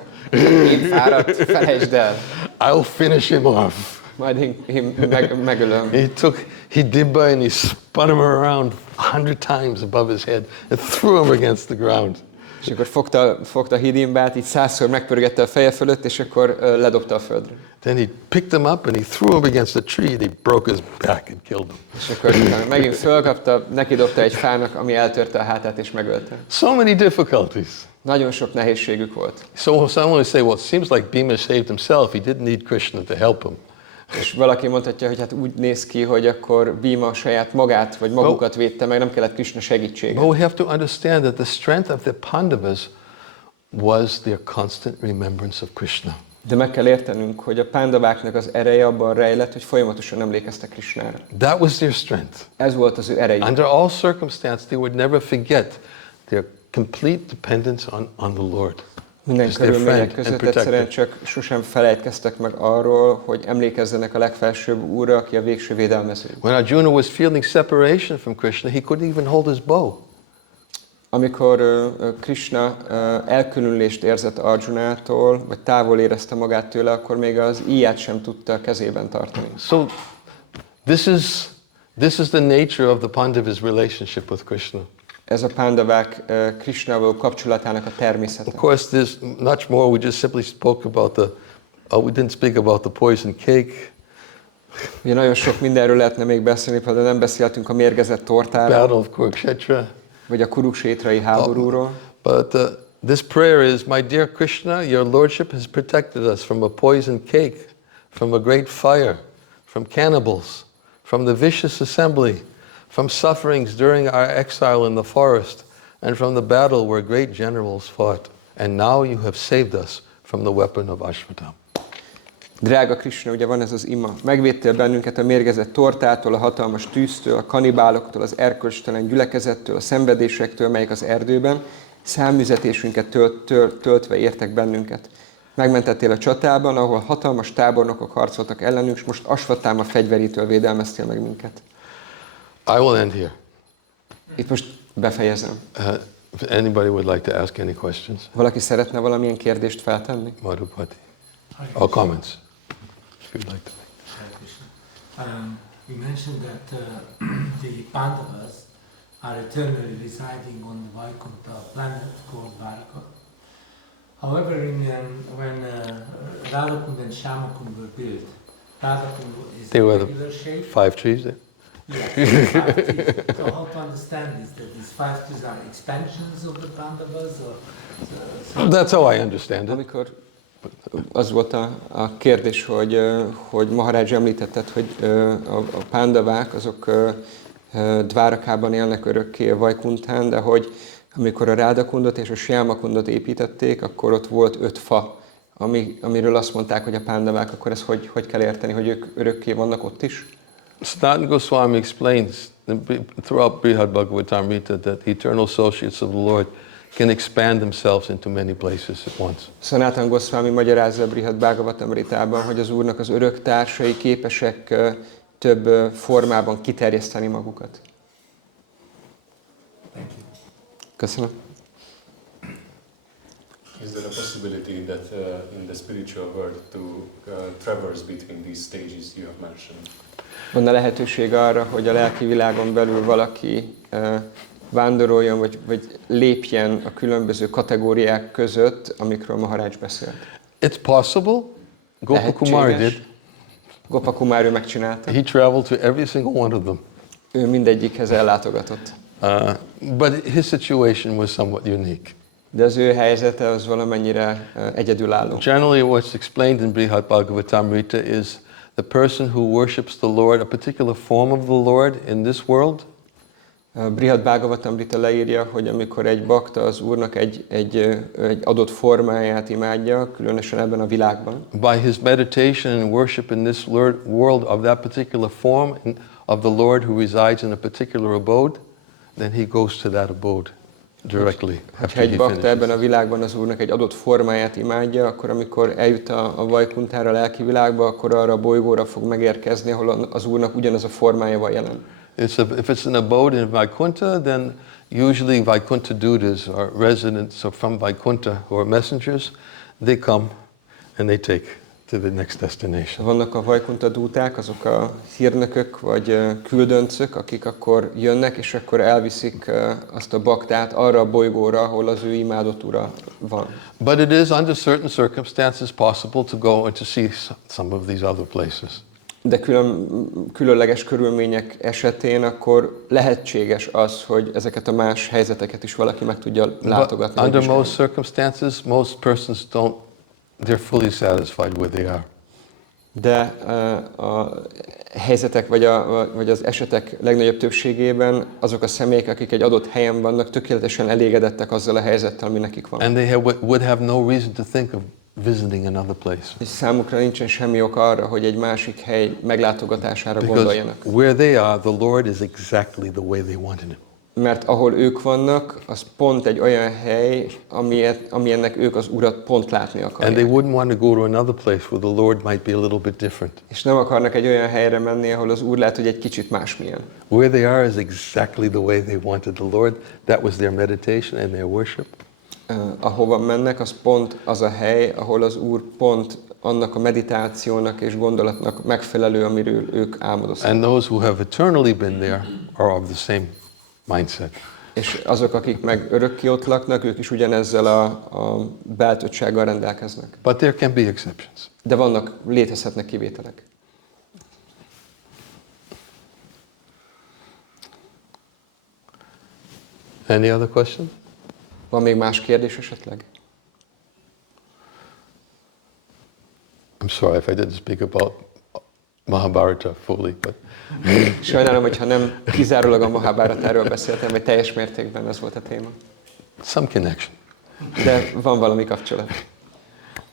Én fáradt, felejtsd el. I'll finish him off. Majd én megölöm. He dibba and he spun him around 100 times above his head and threw him against the ground. És akkor fogta Hidimbát, így 100-szor megpörgette a feje fölött, és akkor ledobta a földre. Then he picked him up and he threw him against a tree and he broke his back and killed him. És akkor megint fölkapta, neki dobta egy fának, ami eltörte a hátát és megölte. So many difficulties. Nagyon sok nehézségük volt. So someone would say, well, it seems like Bhima saved himself. He didn't need Krishna to help him. És valaki mondhatja, hogy hát úgy néz ki, hogy akkor Bhima saját magát vagy magukat védte meg, nem kellett Krishna segítsége. But we have to understand that the strength of the Pandavas was their constant remembrance of Krishna. De meg kell értenünk, hogy a pándaváknak az ereje abban rejlett, hogy folyamatosan emlékeztek Krishnára. That was their strength. Ez volt az ő ereje. Under all circumstances, they would never forget their complete dependence on the Lord. Minden körülmények között egyszerűen csak sosem felejtkeztek meg arról, hogy emlékezzenek a legfelsőbb Úrra, aki a végső védelmező. When Arjuna was feeling separation from Krishna, he couldn't even hold his bow. Amikor Krishna elkülönülést érzett Arjunától, vagy távol érezte magát tőle, akkor még az íját sem tudta kezében tartani. So this is the nature of the Pandavas' relationship with Krishna. Ez a pándavák Krishnával kapcsolatának a természete. Of course, there's much more. We just simply spoke about we didn't speak about the poison cake. Ugye nagyon sok mindenről lehetne még beszélni, például nem beszéltünk a mérgezett tortáról. Battle of Kurukshetra. Vagy a kuruksétrai háborúról. But this prayer is, my dear Krishna, your lordship has protected us from a poisoned cake, from a great fire, from cannibals, from the vicious assembly, from sufferings during our exile in the forest, and from the battle where great generals fought. And now you have saved us from the weapon of Ashvatam. Drága Krishna, ugye van ez az ima. Megvédtél bennünket a mérgezett tortától, a hatalmas tűztől, a kanibáloktól, az erkölcstelen gyülekezettől, a szenvedésektől, melyek az erdőben, száműzetésünket töltve értek bennünket. Megmentettél a csatában, ahol hatalmas tábornokok harcoltak ellenünk, és most Ashvatthama fegyverétől védelmeztél meg minket. I will end here. Itt most befejezem. If anybody would like to ask any questions. Valaki szeretne valamilyen kérdést feltenni? Madhupati. Or comments, if you'd like to make. You mentioned that the Pandavas are eternally residing on the Vaikuntha planet called Dwaraka. However, when Radhakund and Shyamakund were built, Radhakund is They in were regular shape. 5 trees there? Yeah, 5 trees. So how to understand this, that these 5 trees are expansions of the Pandavas? Or, That's how I understand it. Amikor az volt a kérdés, hogy Maharaj említetted, hogy a pándavák azok Dvárakában élnek örökké a Vajkuntán, de hogy amikor a Rádakundot és a Syamakundot építették, akkor ott volt 5 fa, amiről azt mondták, hogy a pándavák, akkor ezt hogy kell érteni, hogy ők örökké vannak ott is? Sanatana Goswami explains throughout Brihad Bhagavatamrita that eternal associates of the Lord can expand themselves into many places at once. Sanatana Goswami magyarázza a Brihad Bhagavatamritában, hogy az Úrnak az örök társai képesek több formában kiterjeszteni magukat. thank you. Köszönöm. Is there a possibility that in the spiritual world to traverse between these stages you have mentioned? Van-e lehetőség arra, hogy a lelki világon belül valaki vándoroljon, vagy lépjen a különböző kategóriák között, amikről Maharaj beszélt? It's possible. Gopakumari did. Gopakumari megcsinálta. He traveled to every single one of them. Ő mindegyikhez ellátogatott. But his situation was somewhat unique. De az ő helyzete az valamennyire egyedülálló. Generally, what's explained in Brihad Bhagavatamrita is the person who worships the Lord, a particular form of the Lord in this world. Brihad Bhagavatamrita leírja, hogy amikor egy bakta az Úrnak egy adott formáját imádja, különösen ebben a világban. By his meditation and worship in this world of that particular form of the Lord who resides in a particular abode, then he goes to that abode. directly Ha after he egy bakta ebben finishes. a világban az Úrnak egy adott formáját imádja, akkor amikor eljut a Vajkuntára, a lelki világba, akkor arra a bolygóra fog megérkezni, ahol az Úrnak ugyanaz a formája van jelen. If it's an abode in Vaikuntha, then usually Vaikuntha dutas or residents from Vaikuntha who are messengers, they come and they take to the next destination. Vannak a Vajkunta dúták, azok a hírnökök vagy küldöncök, akik akkor jönnek, és akkor elviszik azt a baktát arra a bolygóra, ahol az ő imádott ura van. But it is under certain circumstances possible to go and to see some of these other places. De különleges körülmények esetén akkor lehetséges az, hogy ezeket a más helyzeteket is valaki meg tudja látogatni. But under most circumstances, most persons they're fully satisfied where they are. De a helyzetek vagy az esetek legnagyobb többségében azok a személyek, akik egy adott helyen vannak, tökéletesen elégedettek azzal a helyzettel, ami nekik van. And they would have no reason to think of visiting another place. És számukra nincsen semmi ok arra, hogy egy másik hely meglátogatására Because gondoljanak. where they are, the Lord is exactly the way they wanted him. Mert ahol ők vannak, az pont egy olyan hely, amilyennek ők az Urat pont látni And akarják. they wouldn't want to go to another place where the Lord might be a little bit different. És nem akarnak egy olyan helyre menni, ahol az Úr lehet, hogy egy kicsit másmilyen. Where they are is exactly the way they wanted the Lord. That was their meditation and their worship. Ahova mennek, az pont az a hely, ahol az Úr pont annak a meditációnak és gondolatnak megfelelő, amiről ők álmodoztak. And those who have eternally been there are of the same mindset. És azok, akik meg örökké ott laknak, ők is ugyanezzel a beálltottsággal rendelkeznek. But there can be exceptions. De létezhetnek kivételek. Any other question? Van még más kérdés esetleg? I'm sorry if I didn't speak about Mahábhárata fully, but Sajnálom, hogyha nem kizárólag a Mahábháratáról beszéltem, vagy teljes mértékben ez volt a téma. some connection. De van valami kapcsolat.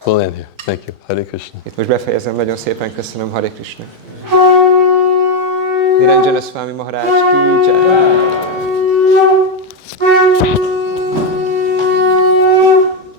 We'll end here. Thank you. Hare Krishna. Itt most befejezem, nagyon szépen köszönöm, Hare Krishna. Niranjana Swami Maharaj ki jai.